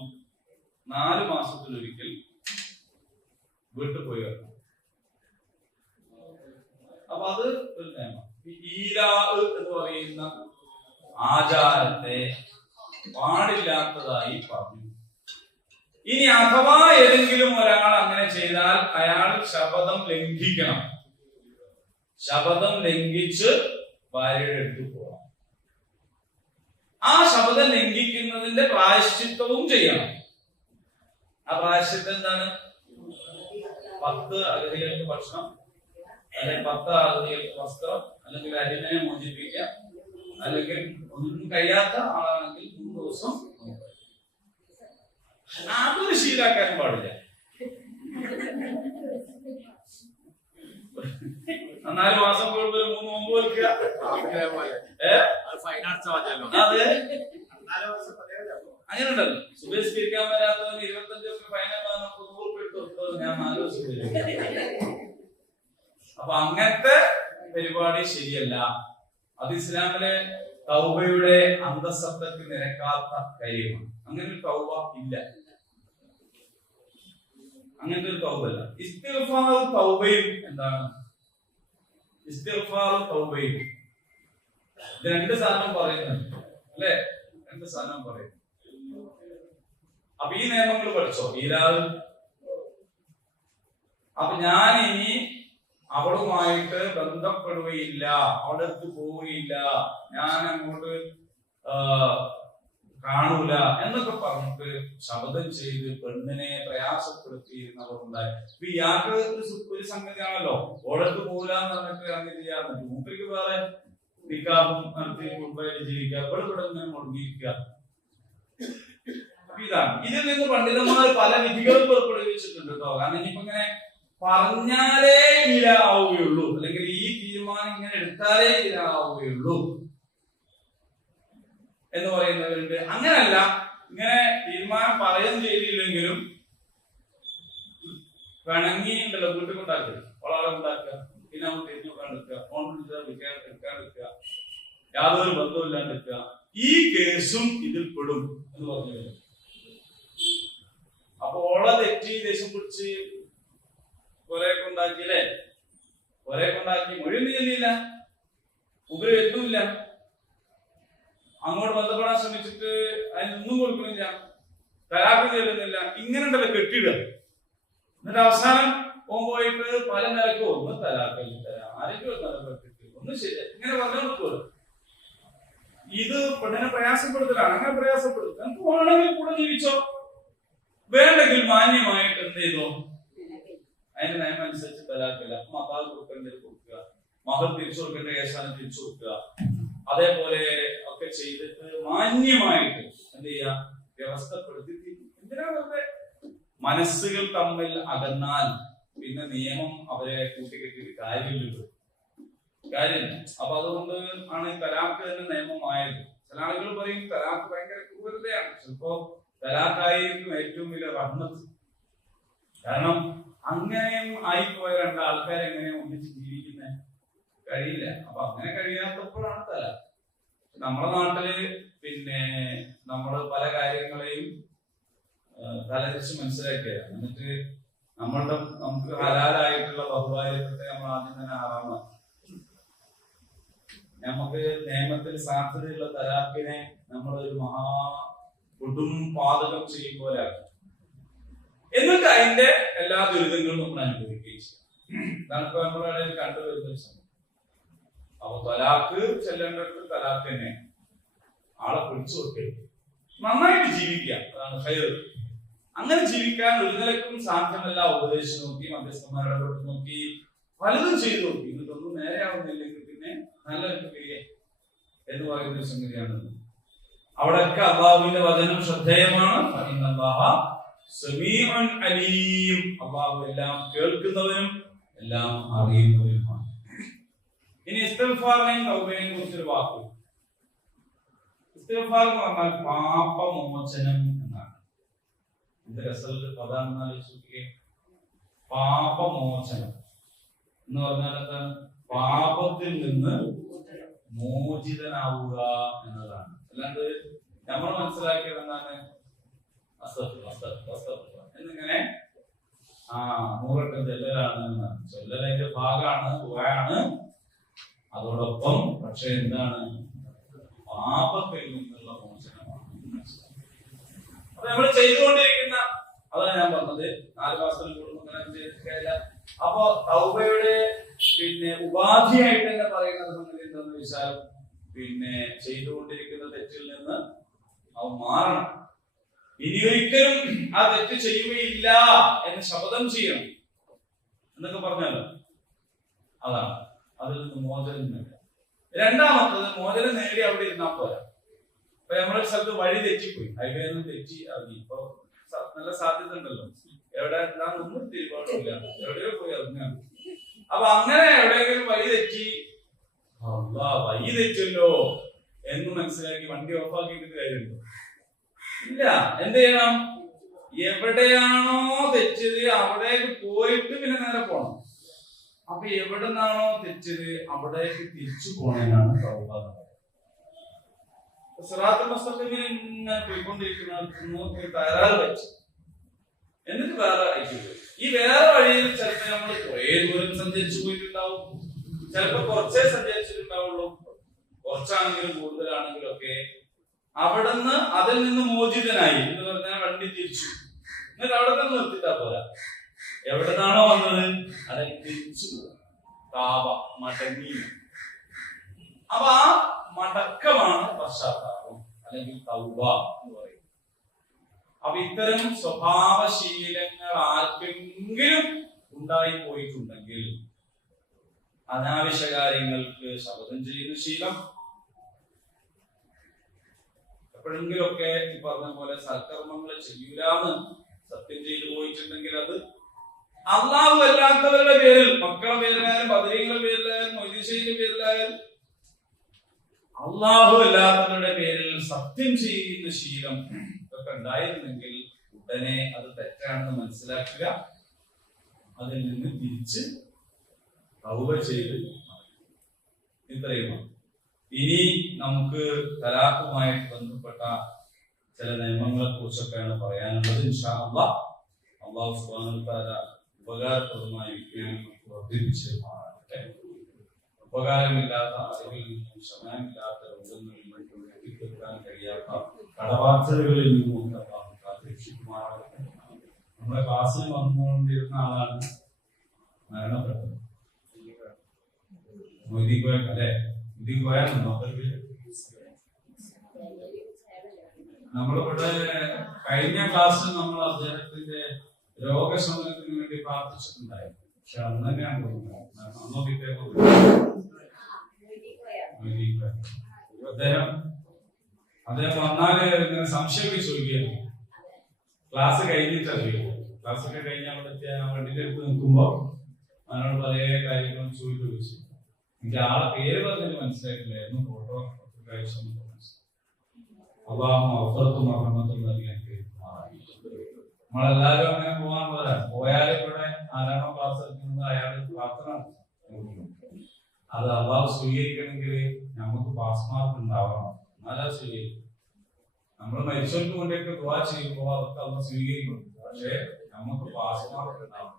4 മാസത്തിലൊരിക്കൽ വീട്ടിൽ പോയി വരണം. അപ്പൊ അത് ഒരു നിയമം. ഈലാഹ് എന്ന് പറയുന്ന ആചാരത്തെ പാടില്ലാത്തതായി പറഞ്ഞു. ഇനി അഥവാ ഏതെങ്കിലും ഒരാൾ അങ്ങനെ ചെയ്താൽ അയാൾ ശപഥം ലംഘിക്കണം. ശപഥം ലംഘിച്ച് ഭാര്യയുടെ അടുത്ത് പോകണം. ആ ശപഥം ലംഘിക്കുന്നതിന്റെ പ്രായശ്ചിത്തവും ചെയ്യണം. ആ പ്രായശ്ചിത്തം എന്താണ്? 10 അഗതികൾക്ക് ഭക്ഷണം, അല്ലെങ്കിൽ 10 അഗതികൾക്ക് വസ്ത്രം, അല്ലെങ്കിൽ അടിമനെ മോചിപ്പിക്കുക, അല്ലെങ്കിൽ ഒന്നും കഴിയാത്ത ആളാണെങ്കിൽ 3 ദിവസം. അതൊരു ശീലാക്കാനും പാടില്ല. 4 മാസം കൂടുമ്പോൾ 3 നോമ്പ് വെക്കുക. അതെ, അങ്ങനെ ഉണ്ടല്ലോ. സുബഹിസ്കരിക്കാൻ വരാത്തവന് 25 ഫൈനൽ 100 രൂപ ഞാൻ 4 ദിവസം. അപ്പൊ അങ്ങനത്തെ പരിപാടി ശരിയല്ല. അത് ഇസ്ലാമിലെ തൗബയുടെ അന്തസത്തക്ക് നിരക്കാത്ത കാര്യമാണ്. അങ്ങനെ ഒരു തൗബ ഇല്ല. അങ്ങനത്തെ ഒരു തൗബല്ല. ഇസ്തിഗ്ഫാറും തൗബയും എന്താണ്? ഇസ്തിഗ്ഫാറും തൗബയും 2 സാധനം പറയുന്നുണ്ട് അല്ലെ. 2 സാധനം പറയും. അപ്പൊ ഈ നിയമങ്ങൾ പഠിച്ചോ ഈലാഹ്. അപ്പൊ ഞാൻ ഇനി അവളുമായിട്ട് ബന്ധപ്പെടുകയില്ല, അവളുടെ അടുത്ത് പോവുകയില്ല, ഞാൻ അങ്ങോട്ട് കാണൂല എന്നൊക്കെ പറഞ്ഞിട്ട് ശപഥം ചെയ്ത് പെണ്ണിനെ പ്രയാസപ്പെടുത്തിയിരുന്നവരുണ്ടായി. ഇപ്പൊ ഇയാൾക്ക് ഒരു സംഗതിയാണല്ലോ, ഓടത്ത് പോകില്ല എന്ന് പറഞ്ഞിട്ട് അങ്ങനെ ചെയ്യാൻ പറ്റും. മൂപ്പർക്ക് വേറെ നിക്കാഹും നടത്തി കുടുംബമായിട്ട് ജീവിക്കുക, ഇവിടെ ഇങ്ങനെ മുടങ്ങിയിരിക്കുക. ഇതാണ്. ഇതിൽ നിന്ന് പണ്ഡിതന്മാർ പല വിധികളും പുറപ്പെടുവിച്ചിട്ടുണ്ട് കേട്ടോ. കാരണം ഇനിയിപ്പോ ഇങ്ങനെ പറഞ്ഞാലേ ഇലാവുകയുള്ളൂ, അല്ലെങ്കിൽ ഈ തീരുമാനം ഇങ്ങനെ എടുത്താലേ ഇലാവുകയുള്ളൂ എന്ന് പറയുന്നവരുണ്ട്. അങ്ങനല്ല, ഇങ്ങനെ തീരുമാനം പറയുകയും ചെയ്തില്ലെങ്കിലും വേണമെങ്കിൽ ഉണ്ടല്ലോ വീട്ടിൽ കൊണ്ടാക്കുക, വളാളം ഉണ്ടാക്കുക, പിന്നെ നമ്മൾ തിരിഞ്ഞു കൊണ്ടെടുക്കുക, ഫോൺ എടുക്കാണ്ടിരിക്കുക, യാതൊരു ബന്ധവും ഇല്ലാണ്ടിരിക്കുക. ഈ കേസും ഇതിൽ പെടും എന്ന് പറഞ്ഞു. അപ്പൊ ഓള തെറ്റി ദേഷ്യം പിടിച്ച് കൊറേ കൊണ്ടാക്കിയില്ലേ, കൊറേ കൊണ്ടാക്കി മൊഴിയൊന്നും ചെല്ലിയില്ല, ഉപരി എത്തുമില്ല, അങ്ങോട്ട് ബന്ധപ്പെടാൻ ശ്രമിച്ചിട്ട് അതിനൊന്നും കൊടുക്കുന്നില്ല, തലാഖ് ചെല്ലുന്നില്ല. ഇങ്ങനെ ഉണ്ടല്ലോ കെട്ടിയിടുക. എന്നിട്ട് അവസാനം ഓൻ പോയിട്ട് പല നിലക്കും ഒന്ന് തലാക്കൽ തരാം, ആരെങ്കിലും ഒരു നിലപ്പെട്ടിട്ട് ഒന്ന് ശരി ഇങ്ങനെ പറഞ്ഞു കൊടുക്കുമല്ലോ. ഇത് പെണ്ണിനെ പ്രയാസപ്പെടുത്തലാണ്. അങ്ങനെ പ്രയാസപ്പെടുത്തുക, നമുക്ക് വേണമെങ്കിൽ കൂടെ ജീവിച്ചോ, വേണ്ടെങ്കിൽ മാന്യമായിട്ട് എന്ത് ചെയ്തോ, അതിന്റെ നിയമം അനുസരിച്ച് തലാക്കില്ല. മതാൽ കൊടുക്കേണ്ടത് കൊടുക്കുക, മകൾ തിരിച്ചു കൊടുക്കേണ്ട കേസാണ് തിരിച്ചു കൊടുക്കുക. അതേപോലെ ഒക്കെ ചെയ്തിട്ട് മാന്യമായിട്ട് എന്ത് ചെയ്യാ, വ്യവസ്ഥപ്പെടുത്തി. എന്തിനാ വെറുതെ മനസ്സുകൾ തമ്മിൽ അകന്നാൽ പിന്നെ നിയമം അവരെ കൂട്ടിക്കെട്ടി കാര്യമില്ല. അപ്പൊ അതുകൊണ്ട് ആണ് തലാഖ് തന്നെ നിയമമായത്. ചില ആളുകൾ പറയും തലാഖ് ഭയങ്കര ക്രൂരതയാണ്. ചിലപ്പോ തലാഖായിരിക്കും ഏറ്റവും വലിയ റഹ്മത്ത്. കാരണം അങ്ങനെയും ആയിപ്പോയ രണ്ടാൾക്കാർ എങ്ങനെ ഒന്നിച്ച് ജീവിക്കുന്നത് കഴിയില്ല. അപ്പൊ അങ്ങനെ കഴിയാത്തപ്പോഴാണ് തലാഖ്. നമ്മുടെ നാട്ടില് പിന്നെ നമ്മള് പല കാര്യങ്ങളെയും തലതിരിച്ച് മനസ്സിലാക്കിയത്. എന്നിട്ട് നമുക്ക് ഹലാലായിട്ടുള്ള ബഹുഭാര്യത്തെ നമ്മൾ ആദ്യം തന്നെ ആറാമാണ്. നമുക്ക് നിയമത്തിൽ സാധ്യതയുള്ള തലാഖിനെ നമ്മൾ ഒരു കൊടും പാതകം ചെയ്യുമ്പോഴാണ്. എന്നിട്ട് അതിന്റെ എല്ലാ ദുരിതങ്ങളും നമ്മൾ അനുഭവിക്കുകയും ചെയ്യും. ഇതാണ് ഇപ്പൊ നമ്മുടെ ഇടയിൽ കണ്ടുവരുന്ന സംഭവം. അപ്പൊ തലാഖ് ചെല്ലേണ്ടത് തലാഖ് തന്നെ, ആളെ പിടിച്ചു കൊടുക്കരുത്, നന്നായിട്ട് ജീവിക്കാം, അതാണ് ഹൈർ. അങ്ങനെ ജീവിക്കാൻ ഒരു നിലക്കും സാധ്യമല്ല. ഉപദേശം നോക്കി, മധ്യസ്ഥന്മാരുടെ നോക്കി, പലതും ചെയ്തു നോക്കി, എന്നിട്ടൊന്നും നേരെയാവുന്നില്ലെങ്കിൽ പിന്നെ നല്ലൊരു ക്രിയ എന്ന് പറയുന്ന സംഗതിയാണ്. അവിടെയൊക്കെ അള്ളാഹുവിന്റെ വചനം ശ്രദ്ധേയമാണ്. അള്ളാഹു എല്ലാം കേൾക്കുന്നവനും എല്ലാം അറിയുന്നവനുമാണ്. ഇനി ഇസ്തിഗ്ഫാറിനെയും തൗബയെയും കുറിച്ചൊരു വാക്ക്. ഇസ്തിഗ്ഫാർ എന്ന് പറഞ്ഞാൽ പാപമോചനം എന്നാണ്. ഇത് രസമുള്ള പദാണെന്ന് ആലോചിക്കുക. പാപമോചനം എന്ന് പറഞ്ഞാൽ എന്താണ്? പാപത്തിൽ നിന്ന് മോചിതനാവുക എന്നതാണ്. അല്ലാണ്ട് നമ്മൾ മനസ്സിലാക്കിയത് എന്താണ്? എന്നിങ്ങനെ നൂറൊക്കെ ചെല്ലലാണ് എന്നാണ്. ചൊല്ലലിന്റെ ഭാഗമാണ്, ദുആയാണ്. അതോടൊപ്പം പക്ഷെ എന്താണ്? പാപത്തിൽ നിന്നുള്ള മോചനമാണ്. അപ്പൊ നമ്മൾ ചെയ്തുകൊണ്ടിരിക്കുന്ന, അതാണ് ഞാൻ പറഞ്ഞത്, 4 മാസത്തിൽ കൂടുമ്പോൾ. അപ്പൊ തൗബയുടെ പിന്നെ ഉപാധിയായിട്ട് തന്നെ പറയുന്നത് സംഗതി എന്താണെന്ന് വെച്ചാൽ, പിന്നെ ചെയ്തുകൊണ്ടിരിക്കുന്ന തെറ്റിൽ നിന്ന് അവ മാറണം. ഇനി ഒരിക്കലും ആ തെറ്റ് ചെയ്യുകയില്ല എന്ന് ശപഥം ചെയ്യണം എന്നൊക്കെ പറഞ്ഞല്ലോ. അതാണ് അതിൽ നിന്ന് മോചനം നേടുക. രണ്ടാമത്തത്, മോചനം നേടി അവിടെ ഇരുന്നാൽ പോരാ. ഇപ്പൊ നമ്മളൊരു സ്ഥലത്ത് വഴി തെറ്റിപ്പോയി, ഹൈവേ ഒന്നും തെറ്റി ഇറങ്ങി. ഇപ്പൊ നല്ല സാധ്യത ഉണ്ടല്ലോ, എവിടെ ഒന്നും തിരിപാടില്ല, എവിടെയോ പോയി ഇറങ്ങാണ്. അപ്പൊ അങ്ങനെ എവിടെയെങ്കിലും വഴി തെറ്റി, വഴി തെറ്റല്ലോ എന്ന് മനസ്സിലാക്കി വണ്ടി ഓഫാക്കിയിട്ട് കാര്യമുണ്ടോ? ഇല്ല. എന്ത് ചെയ്യണം? എവിടെയാണോ തെറ്റത് അവിടേക്ക് പോയിട്ട് പിന്നെ നേരെ പോണം. അപ്പൊ എവിടെ നിന്നാണോ തെറ്റത് അവിടേക്ക് തിരിച്ചു പോകാനാണ് തൗബ. സിറാത്തുൽ മുസ്തഖീമിൽ ഇങ്ങനെ പോയിക്കൊണ്ടിരിക്കുന്ന തയ്യാറ് വെച്ച് എന്നിട്ട് വേറെ വഴിക്ക്, ഈ വേറെ വഴിയിൽ ചിലപ്പോ നമ്മൾ കുറെ ദൂരം സഞ്ചരിച്ചു പോയിട്ടുണ്ടാവും, ചിലപ്പോ കുറച്ചേ സഞ്ചരിച്ചിട്ടുണ്ടാവുള്ളൂ, കുറച്ചാണെങ്കിലും കൂടുതലാണെങ്കിലും ഒക്കെ. അവിടുന്ന് അതിൽ നിന്ന് മോചിതനായി എന്ന് പറഞ്ഞാൽ വണ്ടി തിരിച്ചു, എന്നിട്ട് അവിടെ തന്നെ നിർത്തിട്ടാ പോരാ. എവിടെന്നാണോ വന്നത് അതിൽ തിരിച്ചു താപ മടങ്ങി. അപ്പൊ ആ മടക്കമാണ് പശ്ചാത്താപം അല്ലെങ്കിൽ തൗബ എന്ന് പറയുന്നത്. അപ്പൊ ഇത്തരം സ്വഭാവശീലങ്ങൾ ആർക്കെങ്കിലും ഉണ്ടായി പോയിട്ടുണ്ടെങ്കിൽ, അനാവശ്യ കാര്യങ്ങൾക്ക് ശപഥം ചെയ്യുന്ന ശീലം, എപ്പോഴെങ്കിലൊക്കെ ഈ പറഞ്ഞ പോലെ സൽക്കർമ്മങ്ങൾ ചെയ്യൂലാന്ന് സത്യം ചെയ്തു പോയിട്ടുണ്ടെങ്കിൽ, അത് അള്ളാഹു അല്ലാത്തവരുടെ പേരിൽ, മക്കളുടെ പേരിലായാലും ബദരീങ്ങളുടെ പേരിലായാലും മൊയ്തീശയുടെ പേരിലായാലും അള്ളാഹു അല്ലാത്തവരുടെ പേരിൽ സത്യം ചെയ്യുന്ന ശീലം ഒക്കെ ഉണ്ടായിരുന്നെങ്കിൽ ഉടനെ അത് തെറ്റാണെന്ന് മനസ്സിലാക്കുക, അതിൽ നിന്ന് തിരിച്ച് തൗബ ചെയ്ത് ഇത്രയുമാണ്. ഇനി നമുക്ക് തലാഖുമായിട്ട് ബന്ധപ്പെട്ട ചില നിയമങ്ങളെ കുറിച്ചൊക്കെയാണ് പറയാനുള്ളത്. ഇൻഷാ അല്ലാഹ് അല്ലാഹു സുബ്ഹാനഹു വ തആല ഉപകാരപ്രദമായി വർദ്ധിപ്പിച്ച് മാറട്ടെ. ഉപകാരമില്ലാത്ത അറിവിൽ നിന്നും ശമനമില്ലാത്ത രോഗങ്ങളിൽ നിന്നും എത്തിക്കാൻ കഴിയാത്ത കടബാധ്യതകളിൽ നിന്നും കാത്തുരക്ഷിക്കുമാറാകട്ടെ. നമ്മുടെ ക്ലാസ്സിൽ വന്നുകൊണ്ടിരുന്ന ആളാണ് മരണപ്പെട്ടത്. അല്ലെ മൊയ്തീക്കോയാണോ? നമ്മളിവിടെ കഴിഞ്ഞ ക്ലാസ്സിൽ നമ്മൾ അദ്ദേഹത്തിന്റെ രോഗശമനത്തിന് വേണ്ടി പ്രാർത്ഥിച്ചിട്ടുണ്ടായിരുന്നു. പക്ഷെ അന്ന് തന്നെയാണ് തോന്നുന്നത് അന്നോ പിറ്റേന്നോ അദ്ദേഹം വന്നാല് ഇങ്ങനെ സംശയമൊക്കെ ചോദിക്കുകയാണ്. ക്ലാസ് കഴിഞ്ഞിട്ടറിയോ? ക്ലാസ്സൊക്കെ കഴിഞ്ഞ് അവിടെ വണ്ടിന്റെ അടുത്ത് നിൽക്കുമ്പോ അതിനോട് പല കാര്യങ്ങളും ചോദിച്ചു. എനിക്ക് ആളെ പേര് പറഞ്ഞിട്ട് മനസ്സിലായിട്ടില്ലായിരുന്നു. ഫോട്ടോ നമ്മളെല്ലാരും അങ്ങനെ പോകാൻ പോലെ പോയാലും ഇവിടെ ആരാണോ ക്ലാസ് എടുക്കുന്നത് അയാൾ പ്രാർത്ഥന. അത് അള്ളാഹു സ്വീകരിക്കണമെങ്കിൽ നമുക്ക് പാസ് മാർക്ക് ഉണ്ടാവണം, എന്നാലും അത് സ്വീകരിക്കും. നമ്മൾ മരിച്ചവർക്ക് വേണ്ടിയൊക്കെ ദുആ ചെയ്യുമ്പോൾ അതൊക്കെ അള്ളാഹു സ്വീകരിക്കും. പക്ഷേ നമുക്ക് പാസ് മാർക്ക് ഉണ്ടാവണം.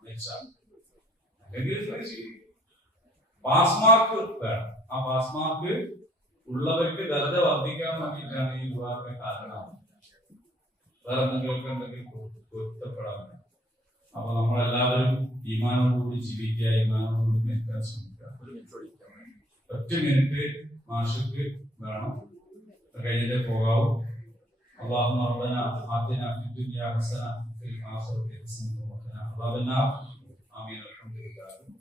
പാസ് മാർക്ക് വേണം. ആ പാസ് മാർക്ക് ഉള്ളവർക്ക് ദർജ വർദ്ധിക്കാൻ വേണ്ടിയിട്ടാണ് ഈ ദുആക്ക് കാരണം. വേറെ എന്തെങ്കിലും പൊരുത്തപ്പെടാൻ. അപ്പൊ നമ്മളെല്ലാവരും ഈമാനോടുകൂടി ജീവിക്കുക, ഈമാനോടുകൂടി നിൽക്കാൻ ശ്രമിക്കുക. 10 മിനിറ്റ് മാഷക്ക് വേണം, കഴിഞ്ഞിട്ടേ പോകാവൂ. اللهم ربنا آتنا في الدنيا حسنة وفي الآخرة حسنة وقنا عذاب النار. آمين. الحمد لله.